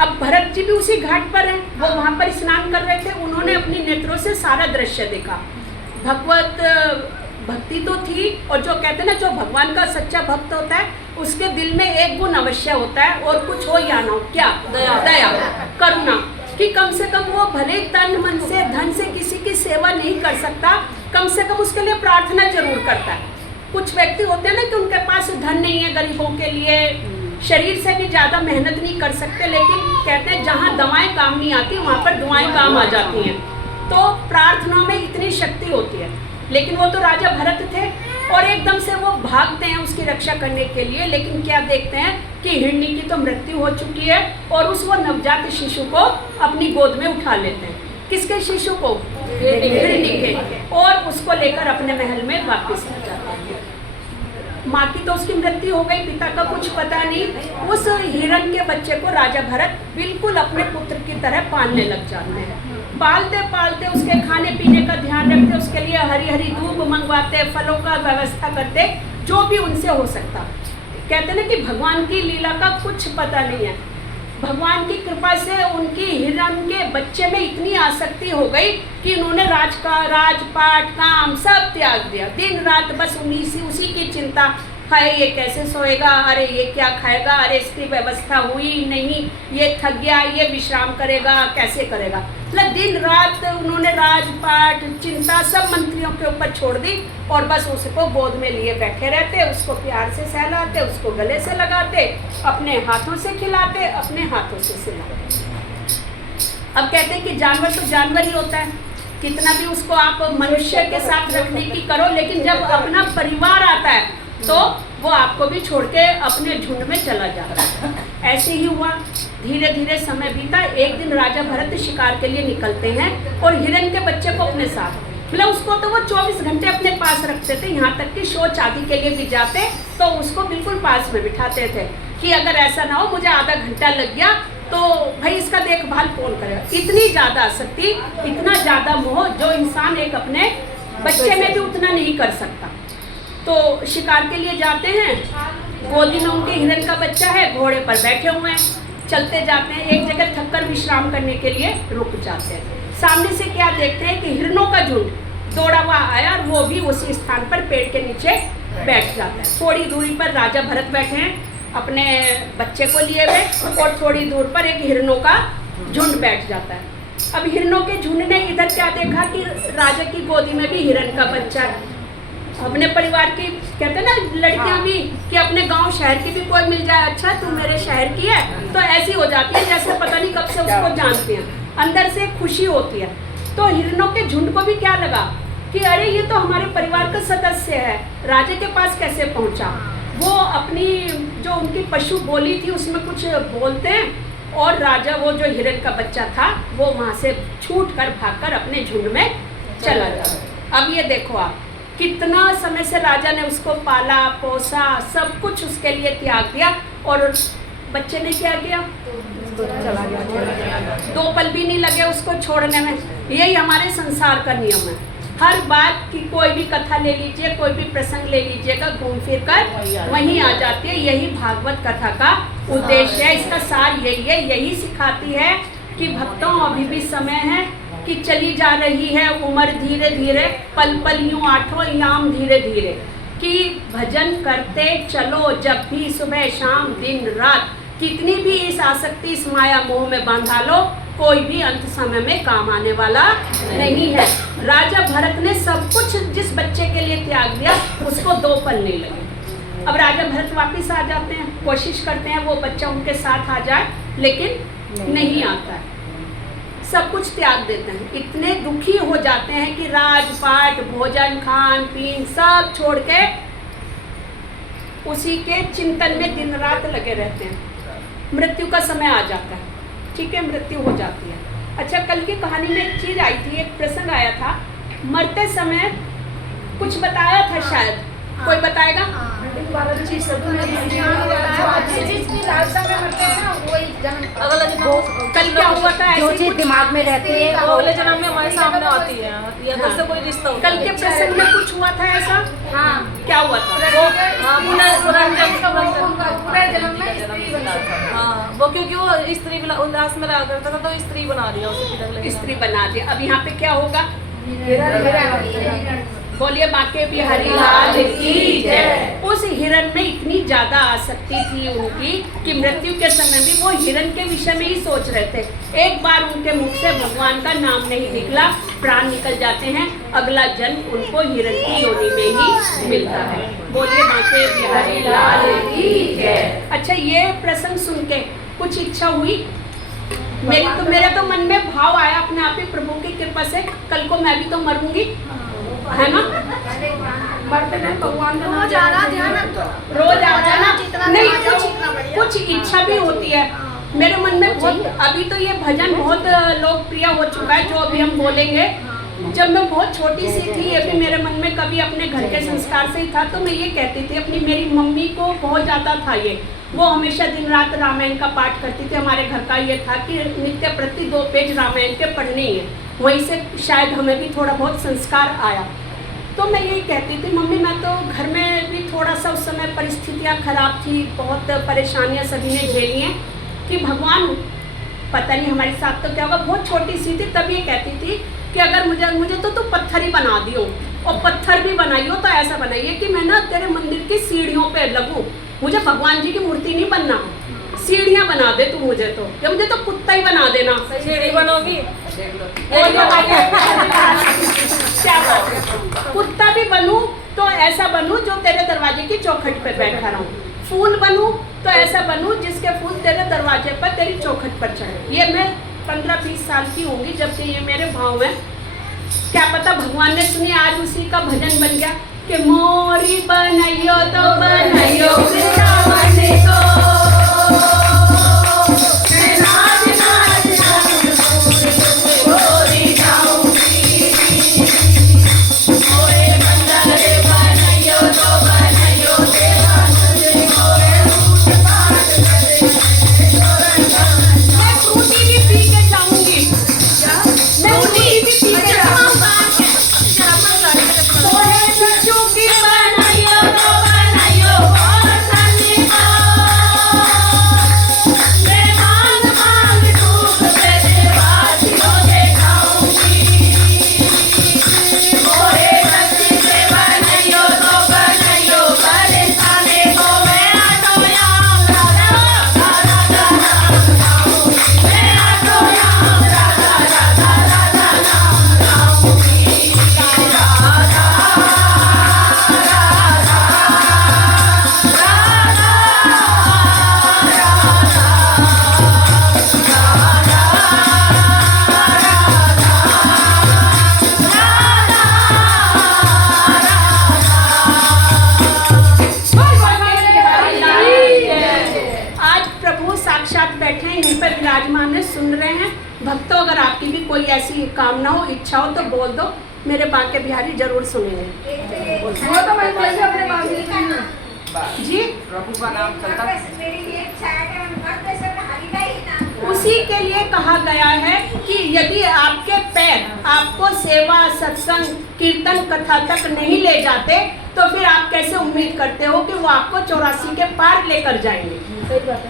अब भरत जी भी उसी घाट पर हैं, वो वहाँ पर स्नान कर रहे थे, उन्होंने अपनी नेत्रों से सारा दृश्य देखा। भगवत भक्ति तो थी, और जो कहते हैं ना, जो भगवान का सच्चा भक्त होता है उसके दिल में एक गुण अवश्य होता है, और कुछ हो या ना हो, क्या? दया, करुणा, कि कम से कम वो भले तन मन से धन से किसी की सेवा नहीं कर सकता, कम से कम उसके लिए प्रार्थना जरूर करता है। कुछ व्यक्ति होते हैं ना कि उनके पास धन नहीं है, गरीबों के लिए शरीर से भी ज़्यादा मेहनत नहीं कर सकते, लेकिन कहते हैं जहाँ दवाएं काम नहीं आती वहाँ पर दुआएं काम आ जाती हैं। तो प्रार्थना में इतनी शक्ति होती है। लेकिन वो तो राजा भरत थे, और एकदम से वो भागते हैं उसकी रक्षा करने के लिए, लेकिन क्या देखते हैं कि हिरनी की तो मृत्यु हो चुकी है, और उस वो नवजात शिशु को अपनी गोद में उठा लेते हैं। किसके शिशु को? हिरणी के, और उसको लेकर अपने महल में वापस आ जाते हैं। माँ की तो उसकी मृत्यु हो गई, पिता का कुछ पता नहीं। उस हिरण के बच्चे को राजा भरत बिल्कुल अपने पुत्र की तरह पालने लग जाते हैं। पालते पालते उसके खाने पीने का ध्यान रखते, उसके लिए हरी हरी दूब मंगवाते, फलों का व्यवस्था करते, जो भी उनसे हो सकता। कहते ना कि भगवान की लीला का कुछ पता नहीं है। भगवान की कृपा से उनकी हिरण के बच्चे में इतनी आसक्ति हो गई कि उन्होंने राजपाट काम सब त्याग दिया। दिन रात बस उसी की चिंता, हाय ये कैसे सोएगा, अरे ये क्या खाएगा, अरे इसकी व्यवस्था हुई नहीं, ये थक गया, ये विश्राम करेगा, कैसे करेगा। मतलब दिन रात उन्होंने राजपाट चिंता सब मंत्रियों के ऊपर छोड़ दी और बस उसको गोद में लिए बैठे रहते, उसको प्यार से सहलाते, उसको गले से लगाते, अपने हाथों से खिलाते, अपने हाथों से सिलाते। अब कहते हैं कि जानवर तो जानवर ही होता है, कितना भी उसको आप मनुष्य के साथ रखने की करो, लेकिन जब अपना परिवार आता है तो वो आपको भी छोड़ के अपने झुंड में चला जाता है। ऐसे ही हुआ, धीरे धीरे समय बीता। एक दिन राजा भरत शिकार के लिए निकलते हैं और हिरण के बच्चे को अपने साथ, मतलब उसको तो वो 24 घंटे अपने पास रखते थे, यहाँ तक कि शौच आदि के लिए भी जाते तो उसको बिल्कुल पास में बिठाते थे कि अगर ऐसा ना हो मुझे आधा घंटा लग गया तो भाई इसका देखभाल कौन करेगा। इतनी ज़्यादा आसक्ति, इतना ज़्यादा मोह जो इंसान एक अपने बच्चे में भी उतना नहीं कर सकता। तो शिकार के लिए जाते हैं, गोदी में उनके हिरण का बच्चा है, घोड़े पर बैठे हुए हैं, चलते जाते हैं। एक जगह थककर विश्राम करने के लिए रुक जाते हैं। सामने से क्या देखते हैं कि हिरणों का झुंड दौड़ा हुआ आया और वो भी उसी स्थान पर पेड़ के नीचे बैठ जाता है। थोड़ी दूरी पर राजा भरत बैठे हैं अपने बच्चे को लिए हुए, और थोड़ी दूर पर एक हिरणों का झुंड बैठ जाता है। अब हिरणों के झुंड ने इधर क्या देखा कि राजा की गोदी में भी हिरण का बच्चा है। अपने परिवार की, कहते हैं ना लड़कियां भी कि अपने गांव शहर की भी कोई मिल जाए, अच्छा तू मेरे शहर की है, तो ऐसी हो जाती है जैसे पता नहीं कब से उसको जानते हैं, अंदर से खुशी होती है। तो हिरणों के झुंड को भी क्या लगा कि अरे ये तो हमारे परिवार का सदस्य है, राजा के पास कैसे पहुंचा। वो अपनी जो उनकी पशु बोली थी उसमें कुछ बोलते हैं और राजा वो जो हिरण का बच्चा था वो वहाँ से छूट कर भागकर अपने झुंड में चला जाता। अब ये देखो आप, कितना समय से राजा ने उसको पाला पोसा, सब कुछ उसके लिए त्याग दिया, और बच्चे ने क्या किया, चला गया। 2 पल भी नहीं लगे उसको छोड़ने में। यही हमारे संसार का नियम है। हर बात की कोई भी कथा ले लीजिए, कोई भी प्रसंग ले लीजिएगा, घूम फिर कर वहीं आ जाती है। यही भागवत कथा का उद्देश्य है, इसका सार यही है। यही सिखाती है कि भक्तों अभी भी समय है कि चली जा रही है उम्र धीरे धीरे, पल पल यूं आठों याम धीरे धीरे, कि भजन करते चलो जब भी सुबह शाम दिन रात। कितनी भी इस आसक्ति इस माया मोह में बांधा लो, कोई भी अंत समय में काम आने वाला नहीं है। राजा भरत ने सब कुछ जिस बच्चे के लिए त्याग दिया उसको 2 पल नहीं लगे। अब राजा भरत वापस आ जाते हैं, कोशिश करते हैं वो बच्चा उनके साथ आ जाए, लेकिन नहीं आता है। सब कुछ त्याग देते हैं, इतने दुखी हो जाते हैं कि राजपाट भोजन खान पीन सब छोड़ के उसी के चिंतन में दिन रात लगे रहते हैं। मृत्यु का समय आ जाता है, ठीक है, मृत्यु हो जाती है। अच्छा, कल की कहानी में एक चीज आई थी, एक प्रसंग आया था, मरते समय कुछ बताया था, शायद कोई बताएगा? कल क्या हुआ था? जो चीज दिमाग में रहती है वो अगले जन्म में हमारे सामने आती है, या तो से कोई रिश्ता होता है। कल के प्रसंग में कुछ हुआ था ऐसा? हाँ, क्या हुआ था? वो क्योंकि वो स्त्री उल्लास में रहा करता था तो स्त्री बना दिया उसे, स्त्री बना दिया। अब यहाँ पे क्या होगा? बोलिए बाके बिहारी लाल की जय। उस हिरण में इतनी ज्यादा आसक्ति थी उनकी कि मृत्यु के समय भी वो हिरण के विषय में ही सोच रहे थे। एक बार उनके मुख से भगवान का नाम नहीं निकला, प्राण निकल जाते हैं, अगला जन्म उनको हिरण की योनि में ही मिलता है। बोलिए बाके बिहारी लाल की जय। अच्छा, ये प्रसंग सुन के कुछ इच्छा हुई? मेरे तो मन में भाव आया अपने आप ही, प्रभु की कृपा से कल को मैं भी तो मरूंगी, है ना? रोज आना ध्यान रोज आ जाना नहीं, कुछ इच्छा भी होती है मेरे मन में बहुत। अभी तो ये भजन बहुत लोकप्रिय हो चुका है जो अभी हम बोलेंगे, जब मैं बहुत छोटी सी थी, ये भी मेरे मन में कभी अपने घर के संस्कार से ही था, तो मैं ये कहती थी अपनी, मेरी मम्मी को बहुत ज़्यादा था ये, वो हमेशा दिन रात रामायण का पाठ करती थी। हमारे घर का ये था कि नित्य प्रति 2 पेज रामायण के पढ़ने ही है, वहीं से शायद हमें भी थोड़ा बहुत संस्कार आया। तो मैं यही कहती थी मम्मी, मैं तो घर में भी थोड़ा सा उस समय परिस्थितियाँ खराब थी, बहुत परेशानियाँ सभी ने झेली हैं कि भगवान पता नहीं हमारे साथ तो क्या होगा। बहुत छोटी सी थी तब ये कहती थी कि अगर मुझे तो पत्थर ही बना दियो, और पत्थर भी बनाइयो तो ऐसा बनाइए कि मैं ना तेरे मंदिर की सीढ़ियों पे लगूं, मुझे भगवान जी की मूर्ति नहीं बनना, सीढ़ियाँ बना दे तू मुझे तो, या मुझे तो कुत्ता ही बना देना। सीढ़ी बनोगी? क्या बात है, कुत्ता भी बनूं तो ऐसा बनूं जो तेरे दरवाजे की चौखट पे बैठा रहूं, फूल बनूं तो ऐसा बनूं जिसके फूल तेरे दरवाजे पर तेरी चौखट पर चढ़े। ये मैं 15-20 साल की होंगी जब से ये मेरे भाव में, क्या पता भगवान ने सुनी, आज उसी का भजन बन गया कि मोरी बनइयो तो बनइयो वृंदावन को, सुन रहे हैं भक्तों, अगर आपकी भी कोई ऐसी कामना हो, इच्छा हो तो बोल दो, मेरे बांके बिहारी जरूर सुनेंगे। वो तो मैं बोल रही अपने बाबू जी, प्रभु का नाम चलता है। उसी के लिए कहा गया है कि यदि आपके पैर आपको सेवा, सत्संग, कीर्तन, कथा तक नहीं ले जाते तो फिर आप कैसे उम्मीद करते हो कि वो आपको 84 के पार लेकर जाएंगे।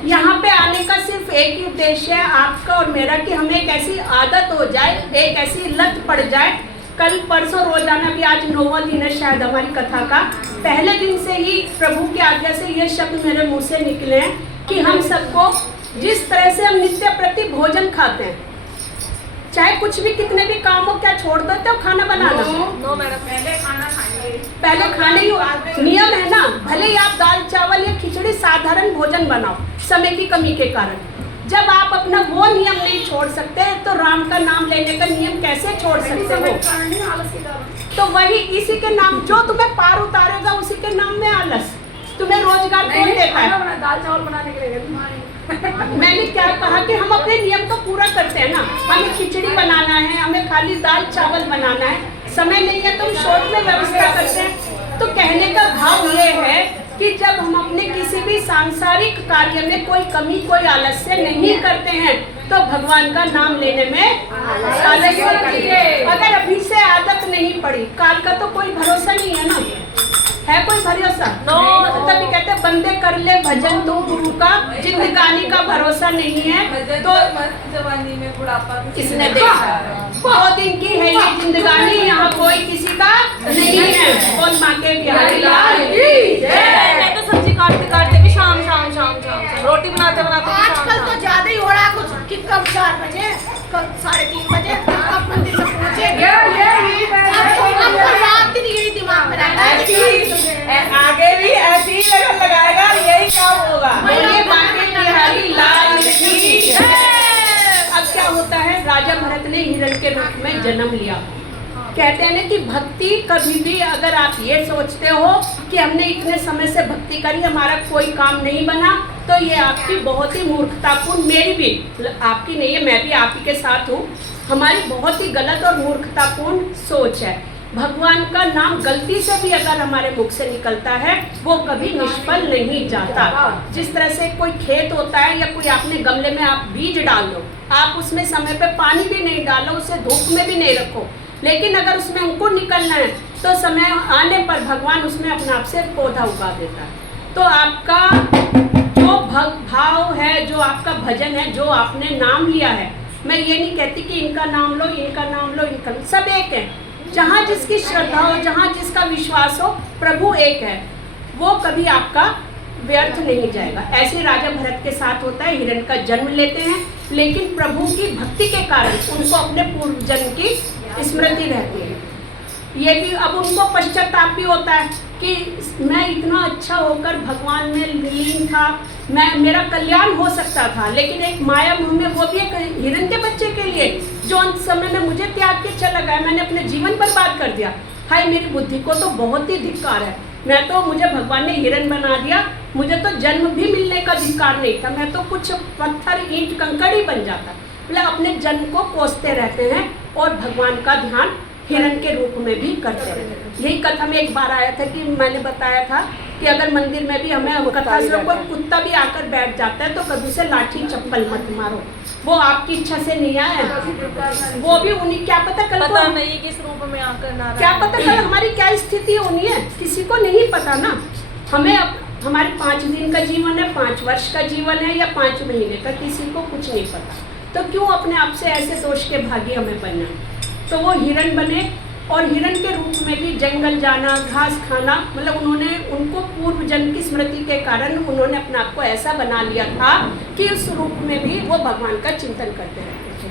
यहाँ पे आने का सिर्फ एक ही उद्देश्य है आपका और मेरा कि हमें एक ऐसी आदत हो जाए, एक ऐसी लत पड़ जाए। कल परसों रोजाना भी, आज 9वां दिन है शायद हमारी कथा का, पहले दिन से ही प्रभु की आज्ञा से ये शब्द मेरे मुंह से निकले हैं कि हम सबको जिस तरह से हम नित्य प्रति भोजन खाते हैं, चाहे कुछ भी कितने भी काम हो, क्या छोड़ देते हो खाना बनाना? नो मैडम, पहले खाना खाएंगे, पहले खाने ही नियम है ना। भले ही आप दाल चावल या खिचड़ी साधारण भोजन बनाओ, समय की कमी के कारण, जब आप अपना वो नियम नहीं छोड़ सकते तो राम का नाम लेने का नियम कैसे छोड़ सकते हो? तो वही इसी के नाम, जो तुम्हें पार उतारेगा उसी के नाम में आलस। तुम्हें रोजगार कौन देता है? दाल चावल बनाने के लिए मैंने क्या कहा कि हम अपने नियम को पूरा करते हैं ना। हमें खिचड़ी बनाना है, हमें खाली दाल चावल बनाना है, समय नहीं है तो हम शॉर्ट में व्यवस्था करते हैं। तो कहने का भाव ये है कि जब हम अपने किसी भी सांसारिक कार्य में कोई कमी, कोई आलस्य नहीं करते हैं तो भगवान का नाम लेने में आलस्य करती है। अगर अभी से आदत नहीं पड़ी, काल का तो कोई भरोसा नहीं है ना, है कोई भरोसा? तभी कहते हैं बंदे कर ले भजन तो गुरु का, जिंदगानी का भरोसा नहीं है तो जवानी में बुढ़ापा किसने देखा? 2 दिन की है ये जिंदगानी, यहाँ कोई किसी का नहीं है। कौन माँ के बिहारी लाल की जय। मैं तो सब्जी काटते काटते भी शाम रोटी बनाते बनाते आजकल तो ज्यादा ही हो रहा है कुछ कि कब 4 बजे, कब 3:30 बजे, कब मंदिर से पहुंचे। रात दिन यही दिमाग में रहता है। आगे भी ऐसी ही लगन लगाएगा, यही काम होगा। बोलिए बांके बिहारी लाल की जय। अब क्या होता है, राजा भरत ने हिरण के रूप में जन्म लिया। कहते हैं ना कि भक्ति कभी भी, अगर आप ये सोचते हो कि हमने इतने समय से भक्ति करी, हमारा कोई काम नहीं बना, तो ये आपकी बहुत ही मूर्खतापूर्ण, मेरी भी, आपकी नहीं है, मैं भी आप ही के साथ हूँ, हमारी बहुत ही गलत और मूर्खतापूर्ण सोच है। भगवान का नाम गलती से भी अगर हमारे मुख से निकलता है वो कभी निष्फल नहीं जाता। जिस तरह से कोई खेत होता है या कोई आपने गमले में आप बीज डाल दो, आप उसमें समय पे पानी भी नहीं डालो, उसे धूप में भी नहीं रखो, लेकिन अगर उसमें अंकुर निकलना है तो समय आने पर भगवान उसमें अपने आप से पौधा उगा देता है। तो आपका जो भाव है, जो आपका भजन है, जो आपने नाम लिया है, मैं ये नहीं कहती कि इनका नाम लो, इनका नाम लो, इनका, सब एक है। जहाँ जिसकी श्रद्धा हो, जहाँ जिसका विश्वास हो, प्रभु एक है, वो कभी आपका व्यर्थ नहीं जाएगा। ऐसे राजा भरत के साथ होता है, हिरण का जन्म लेते हैं, लेकिन प्रभु की भक्ति के कारण उनको अपने पूर्व जन्म की स्मृति रहती है। ये भी अब उनको पश्चाताप भी होता है कि मैं इतना अच्छा होकर भगवान में लीन था, मेरा कल्याण हो सकता था, लेकिन एक माया मुँह में, वो भी एक हिरण के बच्चे के लिए जो अंत समय में मुझे त्याग के चला गया, मैंने अपने जीवन बर्बाद कर दिया। हाय, मेरी बुद्धि को तो बहुत ही धिक्कार है। मुझे भगवान ने हिरण बना दिया, मुझे तो जन्म भी मिलने का धिक्कार नहीं था, मैं तो कुछ पत्थर ईंट कंकड़ ही बन जाता। मतलब अपने जन्म को कोसते रहते हैं और भगवान का ध्यान हिरण के रूप में भी करते रहते। यही कथा में एक बार आया था कि मैंने बताया था कि अगर मंदिर में भी हमें कथा से कोई कुत्ता भी आकर बैठ जाता है तो कभी उसे लाठी चप्पल मत मारो, वो आपकी इच्छा से नहीं आया, वो भी उन्हीं, क्या पता कल पता नहीं किस रूप में आकर नारायण, क्या पता कल हमारी क्या स्थिति होनी है, किसी को नहीं पता ना। हमें हमारे 5 दिन का जीवन है, 5 वर्ष का जीवन है या 5 महीने का, किसी को कुछ नहीं पता। तो क्यों अपने आप से ऐसे दोष के भागी हमें बनना। तो वो हिरण बने और हिरण के रूप में भी जंगल जाना, घास खाना, मतलब उनको पूर्व जन्म की स्मृति के कारण उन्होंने अपने आप को ऐसा बना लिया था कि उस रूप में भी वो भगवान का चिंतन करते रहते थे।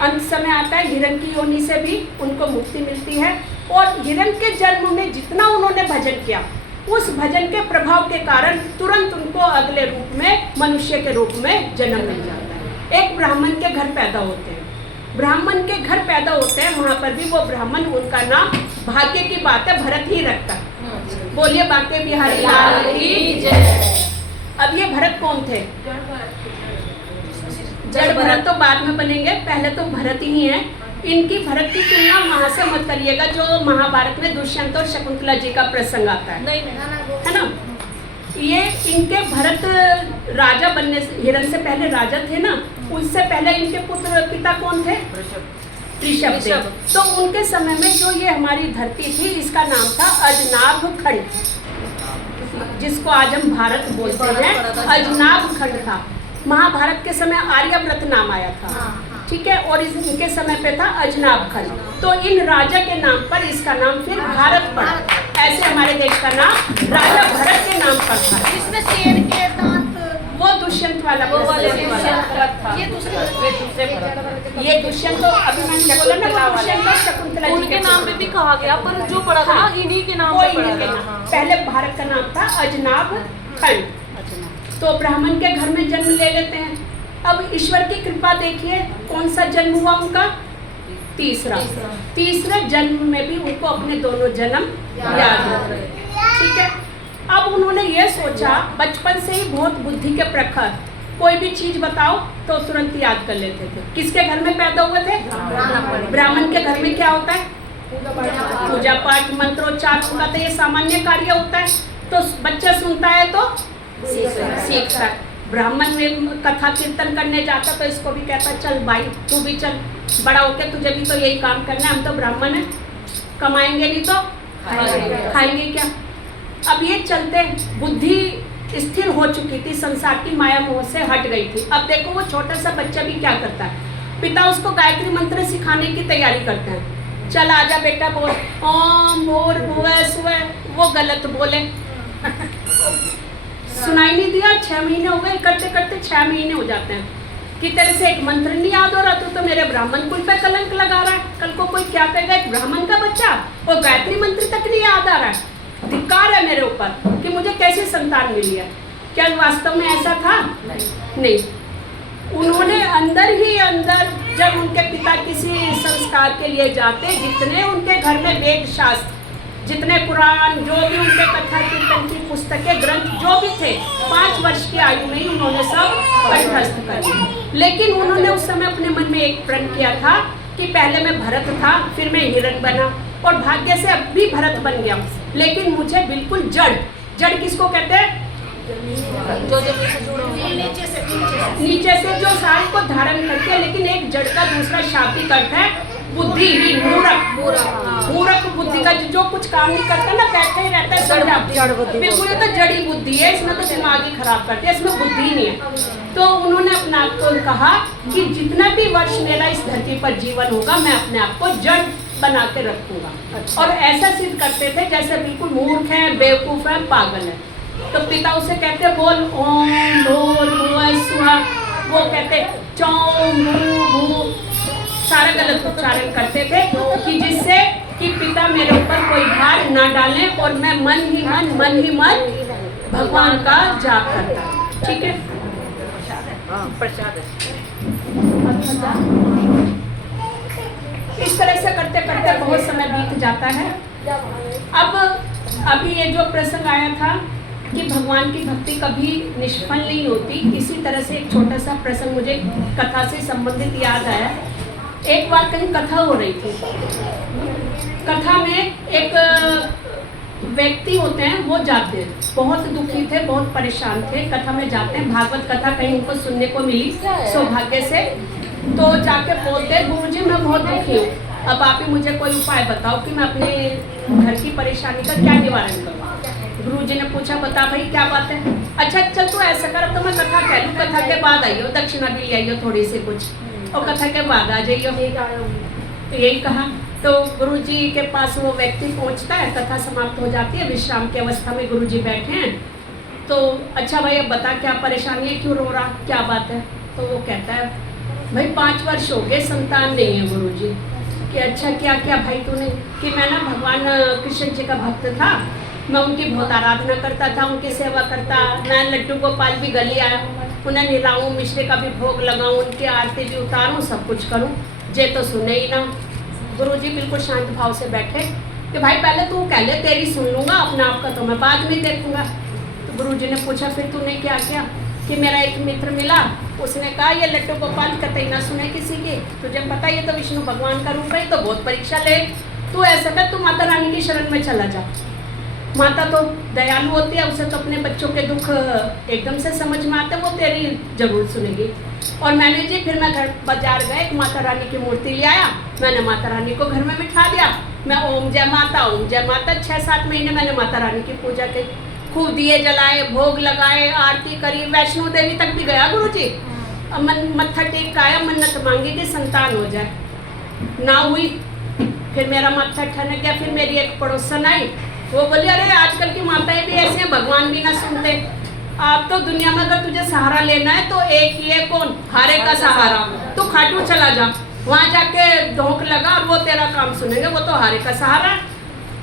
अंत समय आता है, हिरण की योनि से भी उनको मुक्ति मिलती है और हिरण के जन्म में जितना उन्होंने भजन किया, उस भजन के प्रभाव के कारण तुरंत उनको अगले रूप में मनुष्य के रूप में जन्म मिल जाता है। एक ब्राह्मण के घर पैदा होते हैं, ब्राह्मण के घर पैदा होते हैं, वहाँ पर भी वो ब्राह्मण, उनका नाम, भाग्य की बात है, भरत ही रखता। बोलिए बांके बिहारी लाल की जय। अब ये भरत कौन थे? जड़ भरत तो बाद में बनेंगे, पहले तो भरत ही हैं। इनकी भरत की तुलना वहाँ से मत करिएगा जो महाभारत में दुष्यंत और शकुंतला जी का प्रसंग आता है, है ना। ये इनके भरत राजा बनने से, हिरण से पहले राजा थे ना, उससे पहले इनके पिता कौन थे? ऋषभ। तो उनके समय में जो ये हमारी धरती थी, इसका नाम था अजनाभ खंड, जिसको आज हम भारत बोलते हैं, अजनाभ खंड था। महाभारत के समय आर्यव्रत नाम आया था, ठीक है, और इनके समय पे था अजनाभ खंड। तो इन राजा के नाम पर इसका नाम फिर भारत पड़ा। ऐसे हमारे देश का नाम राजा भरत के नाम पर था। इसमें शेर के दांत, वो दुष्यंत वाला, वो वाले था। ये ये दुष्यंत तो अभी मैंने बोला ना, वो दुष्यंत और शकुंतला जी उनके नाम पे भी कहा गया, पर जो पड़ा था ना इन्हीं के नाम पे पड़ा था। पहले भारत का नाम था अजनाभ खंड। तो ब्राह्मण के घर में जन्म ले लेते हैं। अब ईश्वर की कृपा देखिए, कौन सा जन्म हुआ उनका? तीसरे जन्म में भी उनको अपने दोनों जन्म याद हो, ठीक है। अब उन्होंने ये सोचा, बचपन से ही बहुत बुद्धि के प्रखर, कोई भी चीज बताओ तो तुरंत याद कर लेते थे। किसके घर में पैदा हुए थे? ब्राह्मण के घर में क्या होता है? पूजा पाठ, मंत्रोच्चार का तो ये सामान्य कार्य होता है। तो बच्चा सुनता है तो सीखता है। ब्राह्मण में कथा कीर्तन करने जाता तो इसको भी कहता, चल भाई तू भी चल, बड़ा होके तुझे भी तो यही काम करना है, हम तो ब्राह्मण है, कमाएंगे नहीं तो खाएंगे क्या। अब ये चलते बुद्धि स्थिर हो चुकी थी, संसार की माया मोह से हट गई थी। अब देखो वो छोटा सा बच्चा भी क्या करता है, पिता उसको गायत्री मंत्र सिखाने की तैयारी करते हैं। चल आजा बेटा बोल ओम भूर्भुवः स्वः, वो गलत बोले, सुनाई नहीं दिया। 6 महीने हो गए, करते करते 6 महीने हो जाते हैं कि तेरे से एक मंत्र नहीं याद हो रहा, तो मेरे ब्राह्मण कुल पे कलंक लगा रहा है। कल को कोई क्या कहेगा, एक ब्राह्मण का बच्चा और गायत्री मंत्र तक नहीं याद आ रहा है, धिक्कार है मेरे ऊपर कि मुझे कैसे संतान मिली है। क्या वास्तव में ऐसा था? नहीं। उन्होंने अंदर ही अंदर, जब उनके पिता किसी संस्कार के लिए जाते, जितने उनके घर में वेद शास्त्र, जितने पुराण, जो भी उनके कथा कीर्तन की पुस्तकें, ग्रंथ जो भी थे, 5 वर्ष की आयु में ही उन्होंने सब कंठस्थ कर दिए। लेकिन उन्होंने उस समय अपने मन में एक प्रण किया था कि पहले मैं भरत था, फिर मैं हिरण बना और भाग्य से अब भी भरत बन गया, लेकिन मुझे बिल्कुल जड़ किसको कहते हैं? जो जमीन से जुड़े हुए हैं। नीचे से जो सारी को धारण करते हैं, लेकिन एक जड़ का दूसरा शाब्दिक अर्थ है बुद्धिहीन, मूर्ख बुद्धि का जो कुछ काम नहीं करता ना, बैठे ही रहता है समझा। बिल्कुल ये तो जड़ी बुद्धि है, इसमें तो दिमाग ही खराब करते हैं, इसमें बुद्धि नहीं है। तो उन्होंने अपने आप को कहा कि जितना भी वर्ष मेरा इस धरती पर जीवन होगा, मैं अपने आप को जड़ बना के रखूंगा। और ऐसा सिद्ध करते थे जैसे बिल्कुल मूर्ख है, बेवकूफ है, पागल है। तो पिता उसे कहते बोल ओम भूर्भुवः स्वः, वो कहते चौं भू, सारा गलत उच्चारण करते थे कि जिससे कि पिता मेरे ऊपर कोई भार ना डाले और मैं मन ही मन भगवान का जाप करता। ठीक है, प्रसाद है। इस तरह से करते करते बहुत समय बीत जाता है। अब अभी ये जो प्रसंग आया था कि भगवान की भक्ति कभी निष्फल नहीं होती, इसी तरह से एक छोटा सा प्रसंग मुझे कथा से संबंधित याद आया। एक बार कहीं कथा हो रही थी, कथा में एक व्यक्ति होते हैं, वो जाते हैं, बहुत दुखी थे, बहुत परेशान थे, कथा में जाते हैं, भागवत कथा कहीं उनको सुनने को मिली सौभाग्य से। तो जाके बोलते हैं गुरुजी मैं बहुत दुखी हूँ, अब आप ही मुझे कोई उपाय बताओ कि मैं अपने घर की परेशानी का क्या निवारण करूँ। गुरुजी ने पूछा बता भाई क्या बात है? अच्छा चल तू ऐसा कर, अब तो मैं कथा कह लूँ, कथा के बाद आइयो, दक्षिणा भी ले आइयो थोड़ी सी कुछ, और कथा के बाद आ जाइयो। तो यही कहा। तो गुरुजी के पास वो व्यक्ति पहुंचता है, कथा समाप्त हो जाती है, विश्राम की अवस्था में गुरुजी बैठे हैं। तो अच्छा भाई अब बता क्या परेशानी है, क्यों रो रहा, क्या बात है? तो वो कहता है भाई 5 वर्ष हो गए संतान नहीं है गुरुजी। कि अच्छा क्या क्या भाई तूने? कि मैं ना भगवान कृष्ण जी का भक्त था, मैं उनकी बहुत आराधना करता था, उनकी सेवा करता, मैं लड्डू गोपाल भी गली आया, उन्हें नहलाऊँ, मिश्री का भी भोग लगाऊँ, उनकी आरती भी उतारूँ, सब कुछ करूँ, जे तो सुने ही ना। गुरुजी बिल्कुल शांत भाव से बैठे कि भाई पहले तू कह ले, तेरी सुन लूँगा, अपने आप का तो मैं बाद में देखूँगा। तो गुरुजी ने पूछा फिर तूने क्या किया? कि मेरा एक मित्र मिला, उसने कहा ये लड्डू गोपाल कतई ना सुने किसी की, तुझे पता ये तो विष्णु भगवान का रूप है, तो बहुत परीक्षा ले, तू ऐसा कर तू माता रानी की शरण में चला जा। माता तो दयालु होती है, उसे तो अपने बच्चों के दुख एकदम से समझ में आते, वो तेरी जरूर सुनेगी। और मैंने जी फिर मैं घर बाजार गए, एक माता रानी की मूर्ति ले आया, मैंने माता रानी को घर में बिठा दिया, मैं ओम जय माता 6-7 महीने मैंने माता रानी की पूजा की, खूब दिए जलाए, भोग लगाए, आरती करी, वैष्णो देवी तक भी गया गुरुजी। मत्था टेक आया, मन्नत मांगी कि संतान हो जाए, ना हुई। फिर मेरा माथा ठनक गया। फिर मेरी एक पड़ोसन आई, वो बोली अरे आजकल की माताएं भी ऐसे हैं, भगवान भी ना सुनते। आप तो दुनिया में अगर तुझे सहारा लेना है तो एक ही है, कौन? हारे का सहारा। तो खाटू चला जा, वहाँ जाके धोख लगा और वो तेरा काम सुनेंगे, वो तो हारे का सहारा।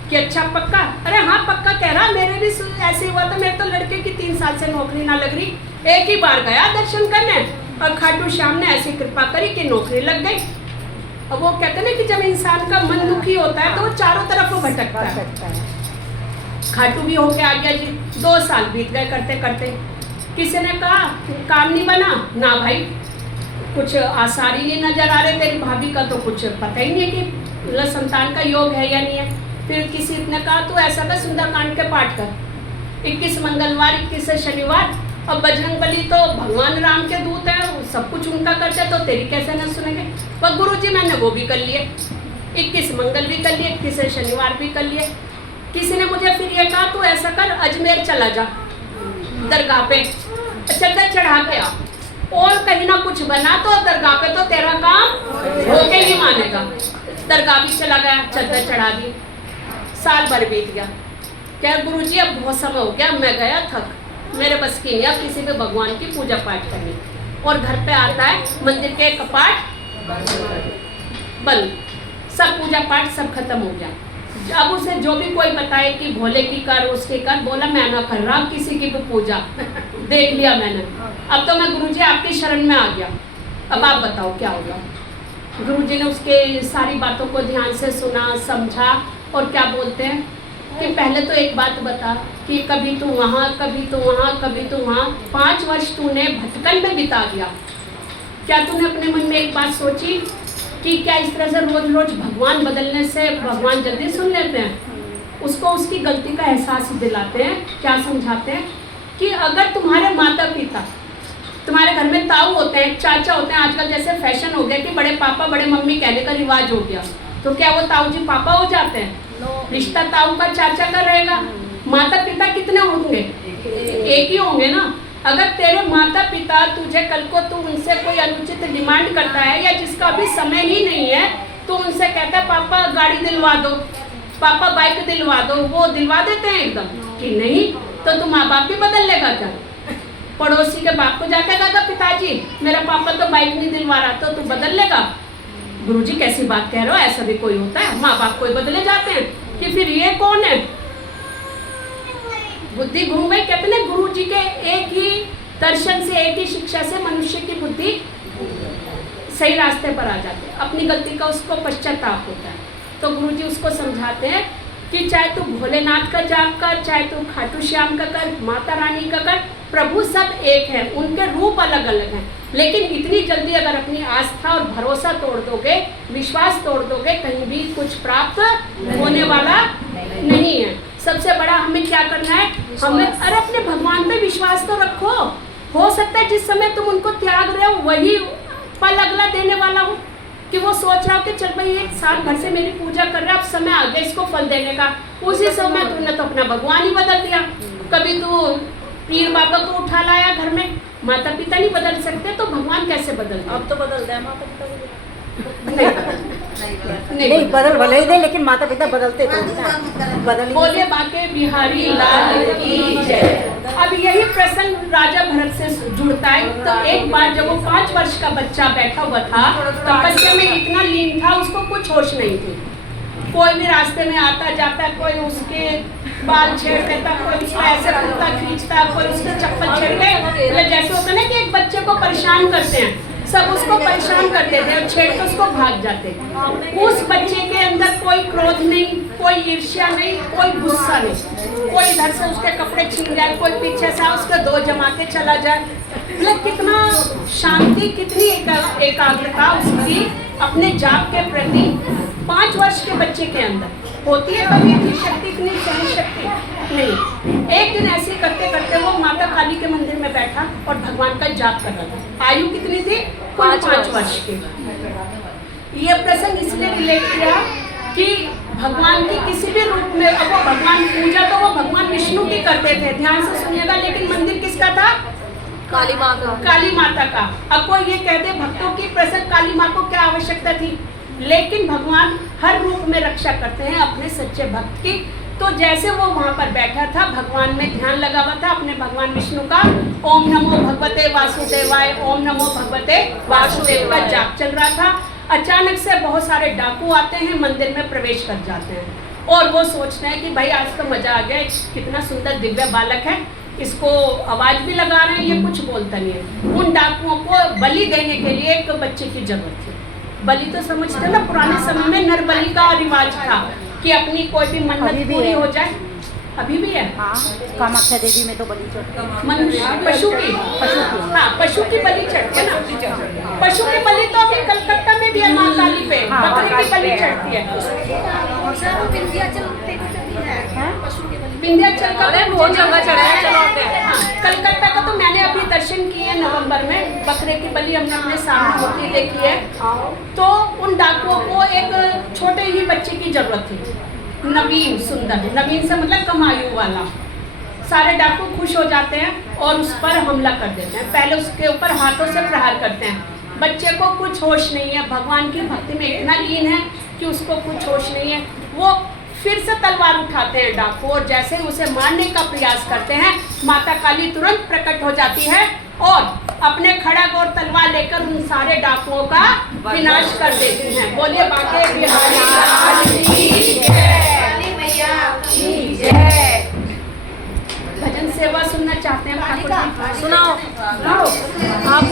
कि अच्छा पक्का? अरे हाँ पक्का कह रहा, मेरे भी ऐसे हुआ था, मेरे तो लड़के की 3 साल से नौकरी ना लग रही, एक ही बार गया दर्शन करने और खाटू श्याम ने ऐसी कृपा करी कि नौकरी लग गई। अब वो कहते ना कि जब इंसान का मन दुखी होता है तो वो चारों तरफ भटकता है। खाटू भी होके आ गया जी। 2 साल बीत गए करते करते। किसी ने कहा काम नहीं बना ना भाई, कुछ आसार ही नहीं नजर आ रहे, तेरी भाभी का तो कुछ पता ही नहीं है कि संतान का योग है या नहीं है। फिर किसी ने कहा तू ऐसा कर, सुंदरकांड के पाठ कर, 21 मंगलवार 21 शनिवार। और बजरंगबली तो भगवान राम के दूत हैं, सब कुछ उनका करते, तो तेरी कैसे न सुनेंगे। पर गुरुजी मैंने वो भी कर लिए, 21 मंगल भी कर लिए, 21 शनिवार भी कर लिए। किसी ने मुझे फिर ये कहा तू ऐसा कर, अजमेर चला जा, दरगाह पे चद्दर चढ़ा के आ, और कहीं ना कुछ बना तो दरगाह पे तो तेरा काम होके ही मानेगा। दरगाह भी चला गया, चद्दर चढ़ा दी। साल भर बीत गया। क्या गुरुजी अब बहुत समय हो गया, मैं गया थक, मेरे बस की नहीं अब किसी भी भगवान की पूजा पाठ करनी। और घर पे आता है, मंदिर के कपाट बंद, सब पूजा पाठ सब खत्म हो गया। अब उसे जो भी कोई बताए कि भोले की कर, उसकी कर, बोला मैं ना कर रहा किसी की भी पूजा देख लिया मैंने, अब तो मैं गुरुजी आपकी शरण में आ गया, अब आप बताओ क्या होगा। गुरुजी ने उसके सारी बातों को ध्यान से सुना, समझा, और क्या बोलते हैं कि पहले तो एक बात बता कि कभी तू वहाँ, कभी तू वहाँ, कभी तू वहाँ, 5 वर्ष तूने भटकन में बिता दिया। क्या तूने अपने मन में एक बात सोची कि क्या इस तरह से रोज रोज भगवान बदलने से भगवान जल्दी सुन लेते हैं? उसको उसकी गलती का एहसास दिलाते हैं। क्या समझाते हैं कि अगर तुम्हारे माता पिता, तुम्हारे घर में ताऊ होते हैं, चाचा होते हैं, आजकल जैसे फैशन हो गया कि बड़े पापा बड़े मम्मी कहने का रिवाज हो गया, तो क्या वो ताऊ जी पापा हो जाते हैं? रिश्ता ताऊ का चाचा का रहेगा। माता पिता कितने होंगे? एक ही होंगे ना। अगर तेरे माता पिता तुझे कल को तू उनसे कोई अनुचित डिमांड करता है या जिसका अभी समय ही नहीं है, तो उनसे कहता है पापा गाड़ी दिलवा दो, पापा बाइक दिलवा दो, वो दिलवा देते हैं एकदम कि नहीं, तो तू माँ बाप भी बदल लेगा क्या? पड़ोसी के बाप को जाके कहा पिताजी मेरा पापा तो बाइक नहीं दिलवा रहा, तो तू बदल लेगा? गुरुजी कैसी बात कह रहे हो, ऐसा भी कोई होता है? माँ बाप कोई बदले जाते हैं कि फिर ये कौन है? बुद्धि घूम गई। कहते ना गुरु जी के एक ही दर्शन से, एक ही शिक्षा से मनुष्य की बुद्धि सही रास्ते पर आ जाती है, अपनी गलती का उसको पश्चाताप होता है। तो गुरु जी उसको समझाते हैं कि चाहे तू भोलेनाथ का जाप कर, चाहे तू खाटू श्याम का कर, माता रानी का कर, प्रभु सब एक है, उनके रूप अलग अलग हैं, लेकिन इतनी जल्दी अगर अपनी आस्था और भरोसा तोड़ दोगे, विश्वास तोड़ दोगे, कहीं भी कुछ प्राप्त होने वाला नहीं है। सबसे बड़ा हमें क्या करना है? हमें अरे अपने भगवान पे विश्वास तो रखो। हो सकता है जिस समय तुम उनको त्याग रहे हो वही पल अगला देने वाला हो, कि वो सोच रहा हो कि चल भाई एक साल भर से मेरी पूजा कर रहा है, अब समय आ गया इसको फल देने का। उसी समय तुमने तो अपना भगवान ही बदल दिया। कभी तू पीर बाबा को उठा लाया घर में, माता पिता नहीं बदल सकते तो भगवान कैसे बदल? अब तो बदल दे माता पिता को। नहीं बदल भले ही दे, लेकिन माता पिता बदलते तो बदल। बोले बाके बिहारी लाल की जय। अब यही प्रसंग राजा भरत से जुड़ता है। तो एक बार जब वो 5 वर्ष का बच्चा बैठा हुआ था, तपस्या में इतना लीन था, उसको कुछ होश नहीं थी। कोई भी रास्ते में आता जाता, कोई उसके बाल छेड़ देता, कोई उसका ऐसे कुत्ता खींचता, कोई उसकी चप्पल छेड़ गए। जैसे होता है ना कि एक बच्चे को परेशान करते हैं, सब उसको परेशान करते थे और छेड़ के उसको भाग जाते। उस बच्चे के अंदर कोई क्रोध नहीं, कोई ईर्ष्या नहीं, कोई गुस्सा नहीं। कोई इधर से उसके कपड़े छीन जाए, कोई पीछे से उसके 2 जमा के चला जाए। मतलब कितना शांति, कितनी एकाग्रता उसकी अपने जाप के प्रति 5 वर्ष के बच्चे के अंदर होती है। कभी इतनी शक्ति, इतनी सहन शक्ति नहीं। एक दिन ऐसे करते करते वो माता काली के मंदिर में बैठा और भगवान का जाप कर रहा था। आयु कितनी थी? 5 वर्ष की। ये प्रसंग इसलिए रिलेट किया कि भगवान की किसी भी रूप में, अब वो भगवान पूजा तो वो भगवान विष्णु की करते थे, ध्यान से सुनिएगा, लेकिन मंदिर किसका था? काली माँ का। काली माता का। अब कोई ये कह दे भक्तों की प्रसंग काली माँ को क्या आवश्यकता थी? लेकिन भगवान हर रूप में रक्षा करते हैं अपने सच्चे भक्त की। तो जैसे वो वहाँ पर बैठा था, भगवान में ध्यान लगा हुआ था अपने भगवान विष्णु का, ओम नमो भगवते वासुदेवाय, ओम नमो भगवते वासुदेव का जाप चल रहा था। अचानक से बहुत सारे डाकू आते हैं, मंदिर में प्रवेश कर जाते हैं और वो सोचते हैं कि भाई आज तो मजा आ गया, कितना सुंदर दिव्य बालक है, इसको आवाज भी लगा रहे हैं, ये कुछ बोलता नहीं है। उन डाकुओं को बलि देने के लिए एक बच्चे की जरूरत थी। बलि तो समझते ना, पुराने समय में नर बलि का रिवाज था कि अपनी कोई भी मन्नत पूरी हो जाए। अभी भी है। हाँ, कामाख्या देवी में तो बलि चढ़ती, मनुष्य पशु की, हाँ पशु की बलि चढ़ती है ना। पशु की बलि तो अभी कलकत्ता में भी है, माँ काली पे बकरी की बलि चढ़ती है। विंध्याचल का बहुत जगह चढ़ाया चलाते हैं। हाँ, कलकत्ता का तो मैंने अभी दर्शन किए हैं नवंबर में, बकरे की बलि हमने अपने सामने होती देखी है। तो उन डाकुओं को एक छोटे ही बच्चे की जरूरत थी, नवीन सुंदर, नवीन से मतलब कम आयु वाला। सारे डाकू खुश हो जाते हैं और उस पर हमला कर देते हैं। पहले उसके ऊपर हाथों से प्रहार करते हैं। बच्चे को कुछ होश नहीं है, भगवान की भक्ति में इतना लीन है कि उसको कुछ होश नहीं है। वो फिर से तलवार उठाते हैं डाकू और जैसे ही उसे मारने का प्रयास करते हैं, माता काली तुरंत प्रकट हो जाती है और अपने खड़ग और तलवार लेकर उन सारे डाकुओं का विनाश कर देती हैं। बोलिए बाके बिहारी लाल की जय। भजन सेवा सुनना चाहते हैं ठाकुर जी? सुनाओ आप।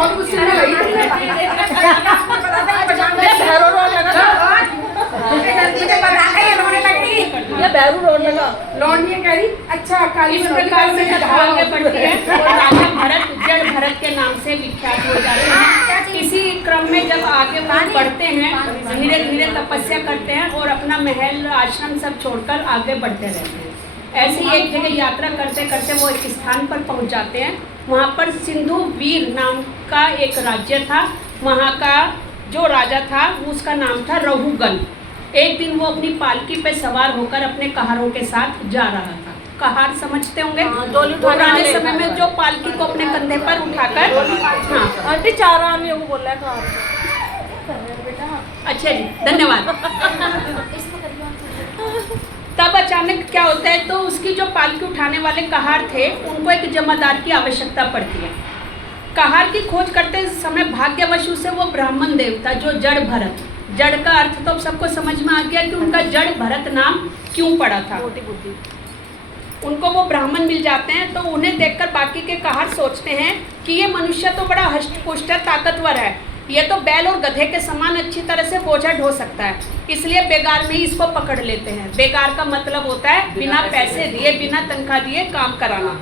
बहुत गुस्से में गई ये बैरू रोड लगा। लौंडिया कह रही अच्छा काली इस प्रकार से कथा आगे बढ़ती है और राजा भरत जड़ भरत के नाम से विख्यात हो जाते हैं। इसी क्रम में जब आगे वो बढ़ते हैं, धीरे धीरे तपस्या करते हैं और अपना महल आश्रम सब छोड़कर आगे बढ़ते रहते हैं। ऐसी एक जगह यात्रा करते करते वो एक स्थान पर पहुंच जाते हैं। वहाँ पर सिंधु वीर नाम का एक राज्य था। वहाँ का जो राजा था उसका नाम था रहुगन। एक दिन वो अपनी पालकी पे सवार होकर अपने कहारों के साथ जा रहा था। कहार समझते होंगे, पुराने समय में जो पालकी को अपने कंधे पर उठाकर, हाँ आंटी चार आम ये वो बोल रहा है कहाँ अच्छा जी धन्यवाद। तब अचानक क्या होता है, तो उसकी जो पालकी उठाने वाले कहार थे उनको एक जमादार की आवश्यकता पड़ती है। कहार की खोज करते समय भाग्यवश से वो ब्राह्मण देवता जो जड़ भरत, जड़ का अर्थ तो सबको समझ में आ गया कि उनका जड़ भरत नाम क्यों पड़ा था। उनको वो ब्राह्मण मिल जाते हैं। तो उन्हें देखकर बाकी के कहार सोचते हैं कि ये मनुष्य तो बड़ा हष्ट-पुष्ट ताकतवर है, ये तो बैल और गधे के समान अच्छी तरह से बोझा ढो सकता है, इसलिए बेगार में ही इसको पकड़ लेते हैं। बेगार का मतलब होता है बिना पैसे दिए, बिना तनख्वाह दिए काम कराना।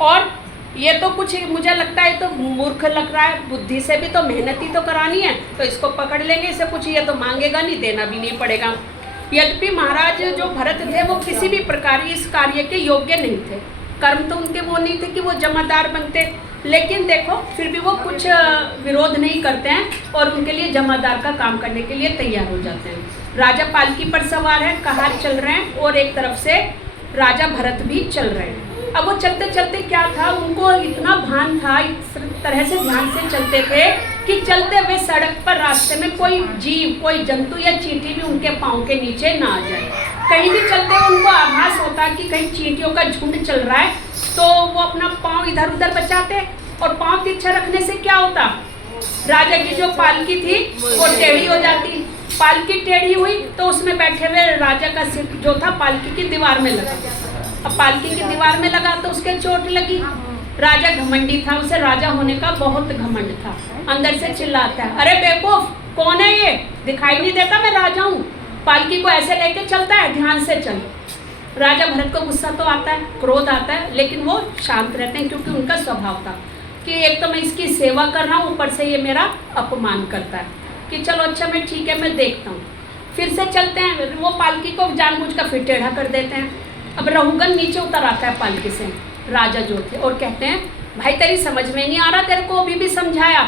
और ये तो कुछ मुझे लगता है तो मूर्ख लग रहा है, बुद्धि से भी तो मेहनती तो करानी है, तो इसको पकड़ लेंगे, इसे कुछ ये तो मांगेगा नहीं, देना भी नहीं पड़ेगा। यद्यपि महाराज जो भरत थे वो किसी भी प्रकार इस कार्य के योग्य नहीं थे। कर्म तो उनके वो नहीं थे कि वो जमादार बनते, लेकिन देखो फिर भी वो कुछ विरोध नहीं करते हैं और उनके लिए जमादार का काम करने के लिए तैयार हो जाते हैं। राजा पालकी पर सवार है, कहार चल रहे हैं और एक तरफ से राजा भरत भी चल रहे हैं। अब वो चलते चलते क्या था, उनको इतना भान था, इस तरह से ध्यान से चलते थे कि चलते हुए सड़क पर रास्ते में कोई जीव, कोई जंतु या चींटी भी उनके पाँव के नीचे ना आ जाए। कहीं भी चलते हुए उनको आभास होता कि कहीं चींटियों का झुंड चल रहा है, तो वो अपना पाँव इधर उधर बचाते। और पाँव तिरछा रखने से क्या होता, राजा की जो पालकी थी वो टेढ़ी हो जाती। पालकी टेढ़ी हुई तो उसमें बैठे हुए राजा का सिर जो था पालकी की दीवार में लगा। अब पालकी की दीवार में लगा तो उसके चोट लगी। राजा घमंडी था, उसे राजा होने का बहुत घमंड था। अंदर से चिल्लाता है, अरे बेवकूफ कौन है ये, दिखाई नहीं देता मैं राजा हूँ। पालकी को ऐसे लेके चलता है, ध्यान से चल। राजा भरत को गुस्सा तो आता है, क्रोध आता है, लेकिन वो शांत रहते हैं क्योंकि उनका स्वभाव था कि एक तो मैं इसकी सेवा कर रहा हूँ, ऊपर से ये मेरा अपमान करता है कि चलो अच्छा मैं ठीक है मैं देखता हूँ। फिर से चलते हैं, वो पालकी को जानबूझकर फिर टेढ़ा कर देते हैं। अब रहुगन नीचे उतर आता है पालकी से, राजा जो थे, और कहते हैं भाई तेरी समझ में नहीं आ रहा, तेरे को अभी भी समझाया,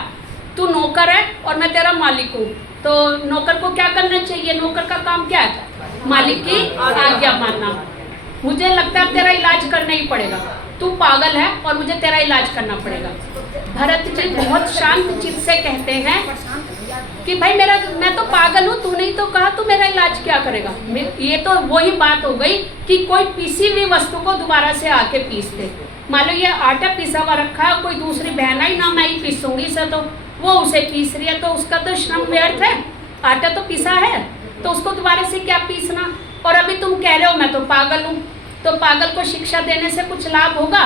तू नौकर है और मैं तेरा मालिक हूँ, तो नौकर को क्या करना चाहिए, नौकर का काम क्या है, मालिक की आज्ञा मानना। मुझे लगता है तेरा इलाज करना ही पड़ेगा, तू पागल है और मुझे तेरा इलाज करना पड़ेगा। भरत जी बहुत शांत चित्त से कहते हैं कि भाई मैं तो पागल हूँ, तूने ही तो कहा, तू मेरा इलाज क्या करेगा। ये तो वही बात हो गई कि कोई पीसी हुई वस्तु को दोबारा से आके पीस दे। मान लो ये आटा पिसा हुआ रखा है, कोई दूसरी बहन आई ना, मैं ही पीसूंगी इसे, तो वो उसे पीस रही है, तो उसका तो श्रम व्यर्थ है। आटा तो पिसा है तो उसको दोबारा से क्या पीसना। और अभी तुम कह रहे हो मैं तो पागल हूँ, तो पागल को शिक्षा देने से कुछ लाभ होगा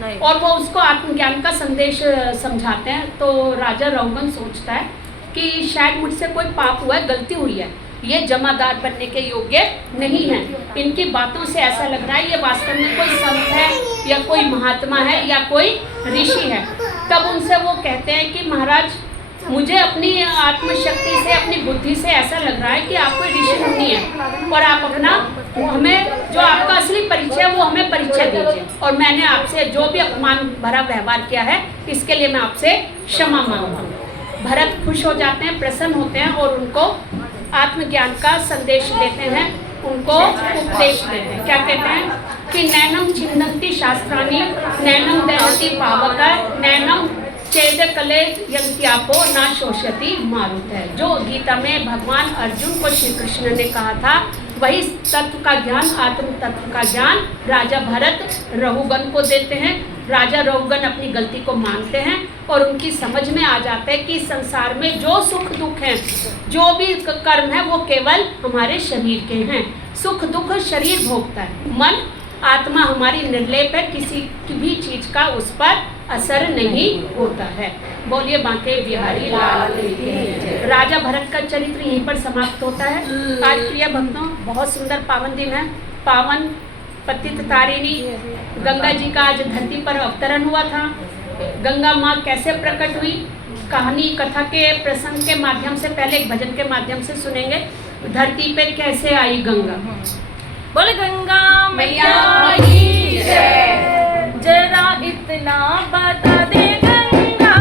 नहीं। और वो उसको आत्मज्ञान का संदेश समझाते हैं। तो राजा रहुगन सोचता है कि शायद मुझसे कोई पाप हुआ है, गलती हुई है, ये जमादार बनने के योग्य नहीं है। इनकी बातों से ऐसा लग रहा है ये वास्तव में कोई संत है या कोई महात्मा है या कोई ऋषि है। तब उनसे वो कहते हैं कि महाराज मुझे अपनी आत्मशक्ति से, अपनी बुद्धि से ऐसा लग रहा है कि आप कोई ऋषि मुनि है और आप अपना हमें जो आपका असली परिचय है वो हमें परिचय दीजिए, और मैंने आपसे जो भी अपमान भरा व्यवहार किया है इसके लिए मैं आपसे क्षमा मांगता हूँ। भरत खुश हो जाते हैं, प्रसन्न होते हैं और उनको आत्मज्ञान का संदेश देते हैं, उनको उपदेश देते हैं। क्या कहते हैं कि नैनम छिन्दन्ति शास्त्राणि नैनम दहति पावक नैनम चेद कले यंत्यापो ना शोषयति मारुत है। जो गीता में भगवान अर्जुन को श्री कृष्ण ने कहा था वही तत्व का ज्ञान, आत्म तत्व का ज्ञान राजा भरत रहुगन को देते हैं। राजा रहुगन अपनी गलती को मानते हैं और उनकी समझ में आ जाता है कि संसार में जो सुख दुख हैं, जो भी कर्म है वो केवल हमारे शरीर के हैं। सुख दुख शरीर भोगता है, मन आत्मा हमारी निर्लेप है, किसी भी चीज़ का उस पर असर नहीं होता है। बोलिए बांके बिहारी लाल की जय। राजा भरत का चरित्र यहीं पर समाप्त होता है। आज प्रिय भक्तों, बहुत सुंदर पावन दिन है। पावन पतित तारिणी गंगा जी का आज धरती पर अवतरण हुआ था। गंगा माँ कैसे प्रकट हुई, कहानी कथा के प्रसंग के माध्यम से, पहले एक भजन के माध्यम से सुनेंगे। धरती पे कैसे आई गंगा। बोले गंगा मैया की जय। जरा इतना बता दे गंगा,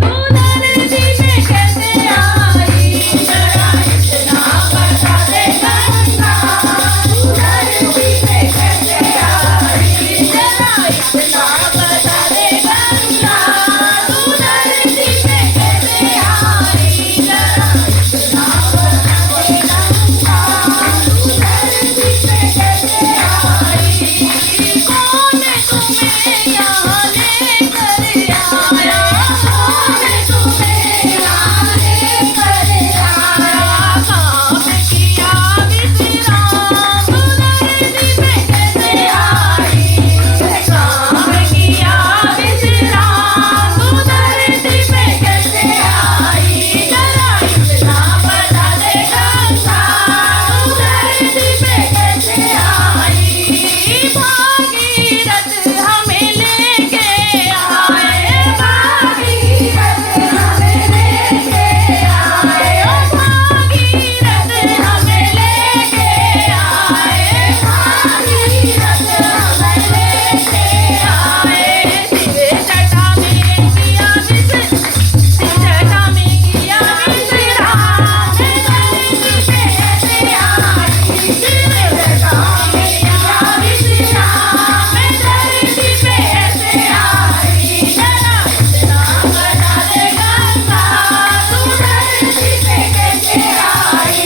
तू धरती पे कैसे आई। जरा इतना बता दे गंगा, तू धरती पे कैसे आई। जरा इतना बता दे गंगा, तू धरती पे कैसे आई। जरा इतना बता दे गंगा, तू धरती पे कैसे आई। कौन तुम्हें यहाँ लेकर आया, कौन तुम्हें यहाँ लेकर आया। काम किया विश्राम, तू धरती पे कैसे आई। काम किया विश्राम, तू धरती पे कैसे आई। जरा इतना बता दे गंगा, तू धरती पे कैसे आई। भागीरथ हमें लेके आए, भागीरथ हमें लेके आए। ओ भागीरथ हमें लेके आए, भागीरथ हमें लेके आए। शिव जटा में किया जटा में किया विश्राम, धरती पे कैसे आई। शिव जटा में किया विश्राम, धरती पे कैसे आई। जरा इतना बता दे गंगा, तू धरती पे कैसे आई।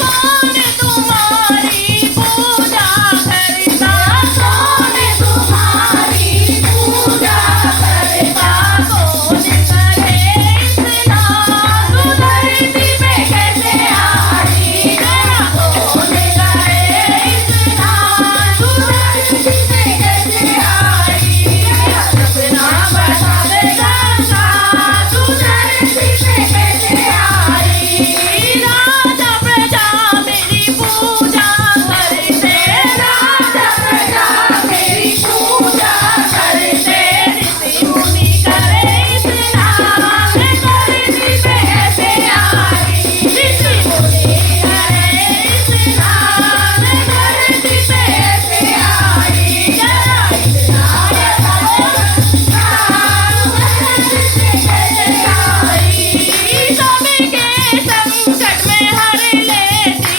कौन तुम्हारी पूजा करता, कौन तुम्हारी पूजा करता। कौन करे स्नान, तू धरती पे कैसे आई। जरा कौन करे स्नान, तू धरती पे कैसे आई। इतना बता दे गंगा, तू धरती पे कैसे आई। राजा प्रजा मेरी पूजा करते, राजा प्रजा मेरी पूजा करते। ऋषि मुनि करे स्नान, धरती पे कैसे आई। ऋषि मुनि करे स्नान, धरती पे कैसे आई। जरा इतना बता दे गंगा, तू धरती पे कैसे आई। सबके संकट में हर लेती,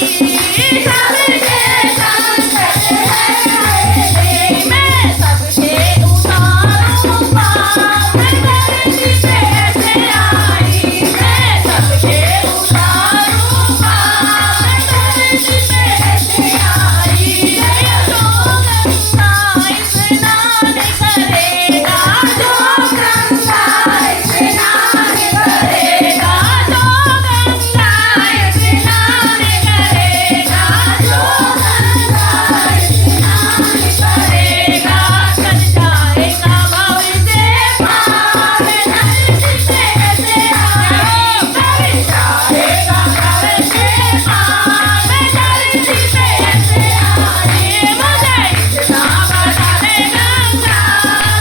सबके संकट में हर लेती। मैं सबके उतारूं पार, धरती पे कैसे आई। मैं सबके उतारूं पार, धरती पे कैसे आई। जो गंगा स्नान करेगा, जो गंगा स्नान करेगा, जो गंगा स्नान करेगा, जो गंगा स्नान करेगा। कर जाएगा भव से पार, धरती पे कैसे आई। कर जाएगा भव से पार, धरती पे कैसे आई। मुझे इतना बता दे गंगा,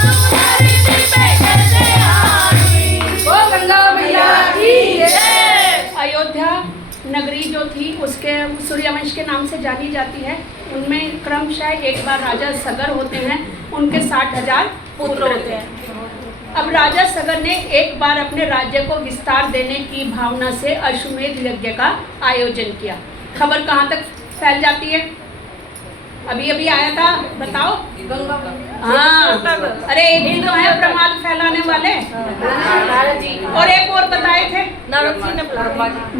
तू धरती पे कैसे आई। ओ गंगा मैया की जय। अयोध्या नगरी जो थी उसके सूर्यवंश के नाम से जानी जाती है। उनमें क्रमशः एक बार राजा सगर होते हैं, उनके 60,000 पुत्र होते हैं। अब राजा सगर ने एक बार अपने राज्य को विस्तार देने की भावना से अश्वमेध यज्ञ का आयोजन किया। खबर कहाँ तक फैल जाती है, अभी अभी आया था, बताओ। हाँ, अरे एक ही तो है प्रमाद फैलाने वाले, नारद जी और एक और बताए थे, नारद जी ने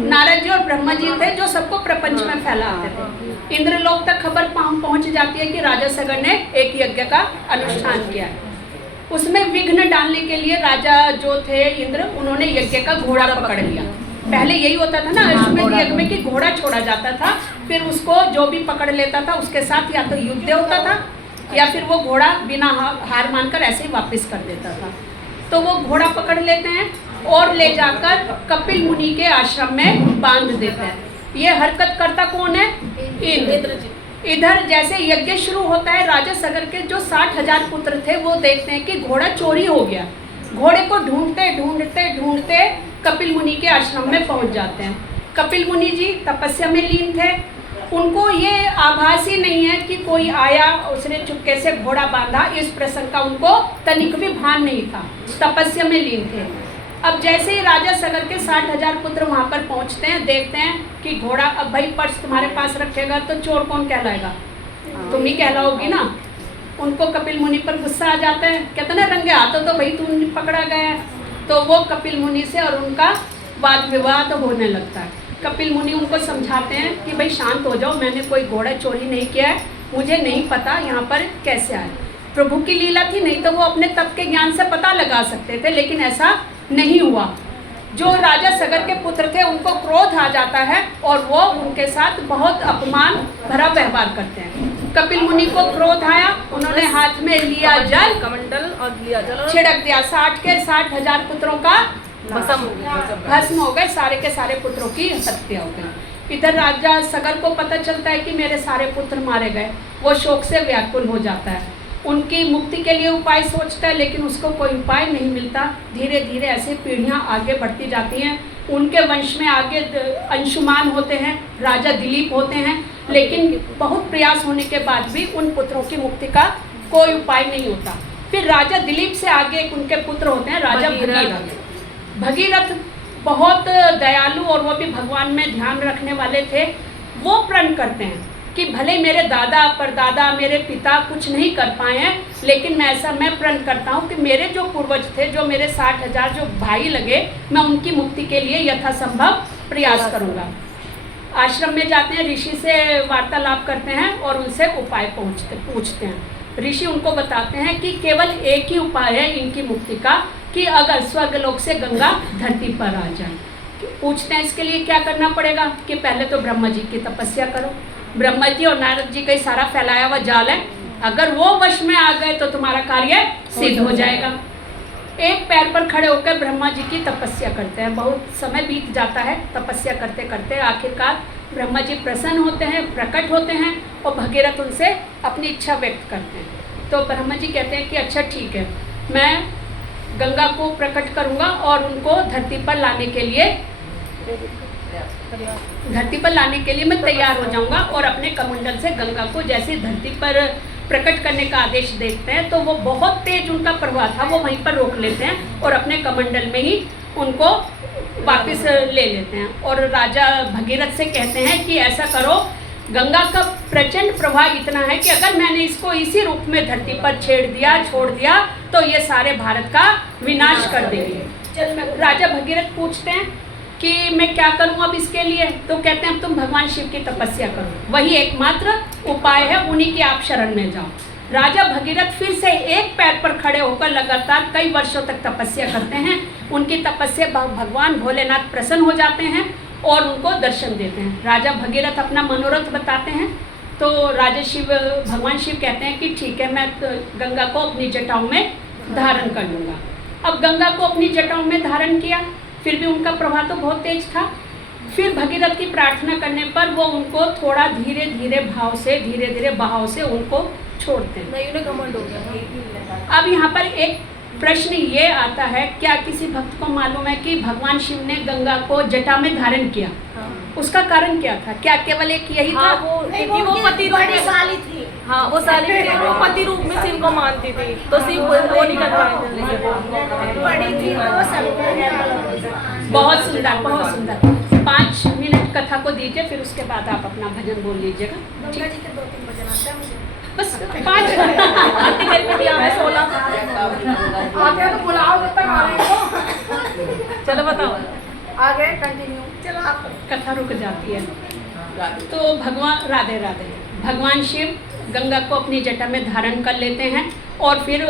नारद जी और ब्रह्मा जी थे जो सबको प्रपंच में फैलाते थे। इंद्रलोक तक खबर पहुंच जाती है कि राजा सगर ने एक यज्ञ का अनुष्ठान किया। उसमें विघ्न डालने के लिए राजा जो थे इंद्र, उन्होंने यज्ञ का घोड़ा पकड़ लिया। पहले यही होता था ना अश्वमेध यज्ञ में कि घोड़ा छोड़ा जाता था, फिर उसको जो भी पकड़ लेता था उसके साथ या तो युद्ध होता था या फिर वो घोड़ा बिना हार मानकर ऐसे ही वापस कर देता था। तो वो घोड़ा पकड़ लेते हैं और ले जाकर कपिल मुनि के आश्रम में बांध देते हैं। ये हरकत करता कौन है? इंद्र। इधर जैसे यज्ञ शुरू होता है, राजा सगर के जो 60,000 पुत्र थे वो देखते हैं कि घोड़ा चोरी हो गया। घोड़े को ढूंढते ढूंढते ढूंढते कपिल मुनि के आश्रम में पहुंच जाते हैं। कपिल मुनि जी तपस्या में लीन थे, उनको ये आभास ही नहीं है कि कोई आया उसने चुपके से घोड़ा बांधा, इस प्रसंग का उनको तनिक भी भान नहीं था, तपस्या में लीन थे। अब जैसे ही राजा सगर के 60,000 पुत्र वहाँ पर पहुँचते हैं, देखते हैं कि घोड़ा, अब भाई पर्स तुम्हारे पास रखेगा तो चोर कौन कहलाएगा? तुम ही कहलाओगी ना। उनको कपिल मुनि पर गुस्सा आ जाता है, कहते ना रंगे हाथों तो भाई तुम पकड़ा गया है। तो वो कपिल मुनि से और उनका वाद विवाद होने लगता है। कपिल मुनि उनको समझाते हैं कि भाई शांत हो जाओ, मैंने कोई घोड़ा चोरी नहीं किया है, मुझे नहीं पता यहाँ पर कैसे आए। प्रभु की लीला थी, नहीं तो वो अपने तप के ज्ञान से पता लगा सकते थे, लेकिन ऐसा नहीं हुआ। जो राजा सगर के पुत्र थे उनको क्रोध आ जाता है और वो उनके साथ बहुत अपमान भरा व्यवहार करते हैं। कपिल मुनि को क्रोध आया, उन्होंने हाथ में लिया जल, कमंडल और लिया जल छिड़क दिया। 60,000 पुत्रों का भस्म हो गए, सारे के सारे पुत्रों की हत्या हो गई। इधर राजा सगर को पता चलता है कि मेरे सारे पुत्र मारे गए, वो शोक से व्याकुल हो जाता है। उनकी मुक्ति के लिए उपाय सोचता है, लेकिन उसको कोई उपाय नहीं मिलता। धीरे धीरे ऐसे पीढ़ियां आगे बढ़ती जाती हैं। उनके वंश में आगे अंशुमान होते हैं, राजा दिलीप होते हैं, लेकिन बहुत प्रयास होने के बाद भी उन पुत्रों की मुक्ति का कोई उपाय नहीं होता। फिर राजा दिलीप से आगे एक उनके पुत्र होते हैं राजा भगीरथ। भगीरथ बहुत दयालु और वो भी भगवान में ध्यान रखने वाले थे। वो प्रण करते हैं कि भले मेरे दादा परदादा मेरे पिता कुछ नहीं कर पाए हैं, लेकिन मैं प्रण करता हूँ कि मेरे जो पूर्वज थे, जो मेरे 60,000 जो भाई लगे, मैं उनकी मुक्ति के लिए यथासंभव प्रयास करूँगा। आश्रम में जाते हैं, ऋषि से वार्तालाप करते हैं और उनसे उपाय पूछते हैं। ऋषि उनको बताते हैं कि केवल एक ही उपाय है इनकी मुक्ति का, कि अगर स्वर्गलोक से गंगा धरती पर आ जाए। पूछते हैं इसके लिए क्या करना पड़ेगा? कि पहले तो ब्रह्मा जी की तपस्या करो। ब्रह्मा जी और नारद जी का ही सारा फैलाया हुआ जाल है, अगर वो वश में आ गए तो तुम्हारा कार्य सिद्ध हो जाएगा। एक पैर पर खड़े होकर ब्रह्मा जी की तपस्या करते हैं। बहुत समय बीत जाता है तपस्या करते करते, आखिरकार ब्रह्मा जी प्रसन्न होते हैं, प्रकट होते हैं और भगीरथ उनसे अपनी इच्छा व्यक्त करते हैं। तो ब्रह्मा जी कहते हैं कि अच्छा ठीक है, मैं गंगा को प्रकट करूंगा और उनको धरती पर लाने के लिए मैं तैयार हो जाऊंगा। और अपने कमंडल से गंगा को जैसे धरती पर प्रकट करने का आदेश देते हैं, तो वो बहुत तेज उनका प्रवाह था, वो वहीं पर रोक लेते हैं और अपने कमंडल में ही उनको वापस ले लेते हैं। और राजा भगीरथ से कहते हैं कि ऐसा करो, गंगा का प्रचंड प्रवाह इतना है कि अगर मैंने इसको इसी रूप में धरती पर छोड़ दिया तो ये सारे भारत का विनाश कर देंगे। राजा भगीरथ पूछते हैं कि मैं क्या करूं अब इसके लिए? तो कहते हैं तुम भगवान शिव की तपस्या करो, वही एकमात्र उपाय है, उन्हीं की आप शरण में जाओ। राजा भगीरथ फिर से एक पैर पर खड़े होकर लगातार कई वर्षों तक तपस्या करते हैं। उनकी तपस्या भगवान भोलेनाथ प्रसन्न हो जाते हैं और उनको दर्शन देते हैं। राजा भगीरथ अपना मनोरथ बताते हैं, तो भगवान शिव कहते हैं कि ठीक है, मैं गंगा को अपनी जटाओं में धारण कर लूँगा। अब गंगा को अपनी जटाओं में धारण किया, फिर भी उनका प्रवाह तो बहुत तेज था। फिर भगीरथ की प्रार्थना करने पर वो उनको थोड़ा धीरे धीरे बहाव से उनको छोड़ते हैं। नहीं, उन्हें घमंड हो गया। अब यहाँ पर एक प्रश्न ये आता है, क्या किसी भक्त को मालूम है कि भगवान शिव ने गंगा को जटा में धारण किया? उसका कारण क्या था? क्या केवल एक यही था? वो पति बड़ी साली थी। हाँ, वो साली थी, वो पति रूप में शिव को मानती थी, तो शिव वो नहीं कर पाए। बड़ी थी वो सब। बहुत सुंदर। 5 मिनट कथा को दीजिए, फिर उसके बाद आप अपना भजन बोल लीजिएगा। गंगा जी के 2-3 भजन आते हैं मुझे। बस 5 आती मेरी में भी हमें 16 आते हैं तो बुलाओ जब तक आ रहे हो। चलो बताओ आगे कंटिन्यू। चलो आप। कथा रुक जाती है। तो भगवान राधे भगवान शिव गंगा को अपनी जटा में धारण कर लेते हैं और फिर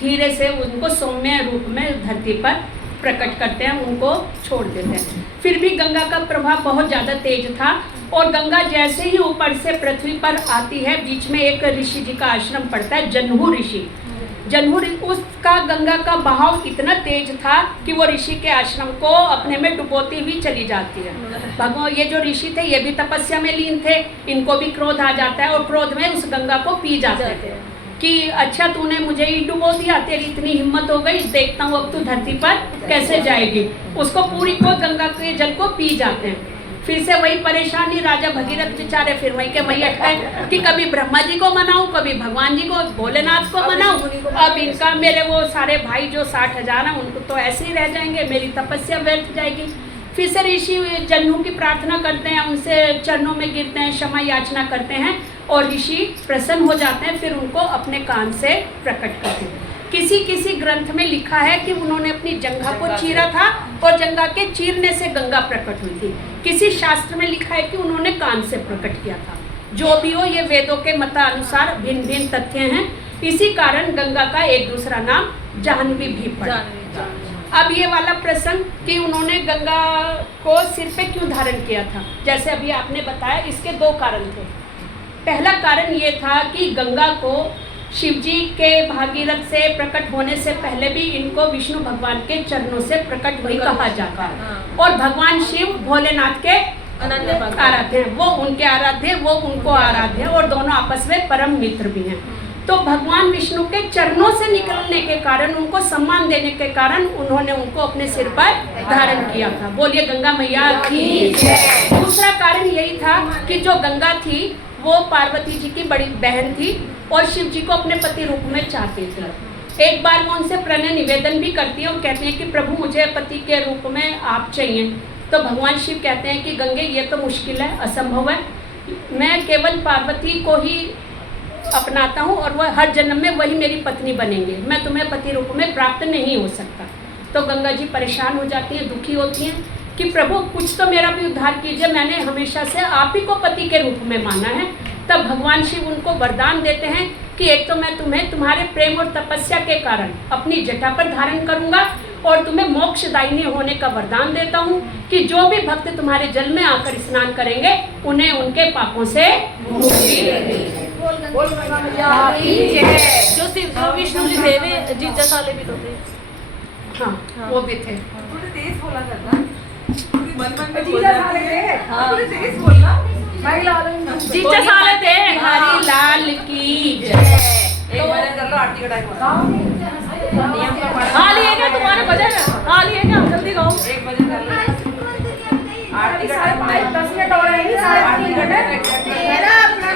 धीरे से उनको सौम्य रूप में धरती पर प्रकट करते हैं, उनको छोड़ देते हैं। फिर भी गंगा का प्रभाव बहुत ज़्यादा तेज था और गंगा जैसे ही ऊपर से पृथ्वी पर आती है, बीच में एक ऋषि जी का आश्रम पड़ता है, जन्हू ऋषि। उसका गंगा का बहाव इतना तेज था कि वो ऋषि के आश्रम को अपने में डुबोती हुई चली जाती है। भगवान ये जो ऋषि थे ये भी तपस्या में लीन थे, इनको भी क्रोध आ जाता है और क्रोध में उस गंगा को पी जाते थे कि अच्छा तूने मुझे ही डुबो दिया, तेरी इतनी हिम्मत हो गई, देखता हूँ अब तू धरती पर कैसे जाएगी। उसको पूरी को गंगा के जल को पी जाते हैं। फिर से वही परेशानी, राजा भगीरथ बेचारे फिर वही के वही अटकाए कि कभी ब्रह्मा जी को मनाऊं, कभी भगवान जी को, भोलेनाथ को मनाऊं। अब इनका मेरे वो सारे भाई जो 60,000 हैं उनको तो ऐसे ही रह जाएंगे, मेरी तपस्या व्यर्थ जाएगी। फिर से ऋषि जन्नू की प्रार्थना करते हैं, उनसे चरणों में गिरते हैं, क्षमा याचना करते हैं और ऋषि प्रसन्न हो जाते हैं। फिर उनको अपने कान से प्रकट करते हैं। किसी ग्रंथ में लिखा है कि उन्होंने अपनी जंघा को चीरा था और जंघा के चीरने से गंगा प्रकट हुई थी। किसी शास्त्र में लिखा है कि उन्होंने कान से प्रकट किया था। जो भी हो, ये वेदों के मतानुसार भिन्न भिन्न तथ्य हैं। इसी कारण गंगा का एक दूसरा नाम जाह्नवी भी पड़ा। अब ये वाला प्रसंग कि उन्होंने गंगा को सिर पे क्यों धारण किया था, जैसे अभी आपने बताया, इसके 2 कारण थे। पहला कारण ये था कि गंगा को शिवजी के भागीरथ से प्रकट होने से पहले भी इनको विष्णु भगवान के चरणों से प्रकट हुई कहा जाता है। और भगवान शिव भोलेनाथ के आराध्य हैं, वो उनके आराध्य, वो उनको आराध्य, और दोनों आपस में परम मित्र भी हैं। तो भगवान विष्णु के चरणों से निकलने के कारण, उनको सम्मान देने के कारण उन्होंने उनको अपने सिर पर धारण किया था। बोलिए गंगा मैया की। दूसरा कारण यही था कि जो गंगा थी वो पार्वती जी की बड़ी बहन थी और शिव जी को अपने पति रूप में चाहती थी। एक बार वो उनसे प्रणय निवेदन भी करती है और कहती है कि प्रभु मुझे पति के रूप में आप चाहिए। तो भगवान शिव कहते हैं कि गंगे ये तो मुश्किल है, असंभव है, मैं केवल पार्वती को ही अपनाता हूँ और वह हर जन्म में वही मेरी पत्नी बनेंगे, मैं तुम्हें पति रूप में प्राप्त नहीं हो सकता। तो गंगा जी परेशान हो जाती हैं, दुखी होती हैं कि प्रभु कुछ तो मेरा भी उद्धार कीजिए, मैंने हमेशा से आप ही को पति के रूप में माना है। तब भगवान शिव उनको वरदान देते हैं कि एक तो मैं तुम्हें तुम्हारे प्रेम और तपस्या के कारण अपनी जटा पर धारण करूंगा और तुम्हें मोक्षदायिनी होने का वरदान देता हूँ कि जो भी भक्त तुम्हारे जल में आकर स्नान करेंगे उन्हें उनके पापों से मुक्ति मिलेगी। जो विष्णु जी थे जीजा साले भी तो थे। हाँ, वो भी थे। जीजा साले थे। हरी लाल की जय। हाँ लिए क्या तुम्हारे भजन? हाँ लिए क्या? जल्दी गाओ। एक भजन कर लो। आरती का टाइम 10 मिनट हो रहे हैं, 3:30 मिनट है। तेरा अपना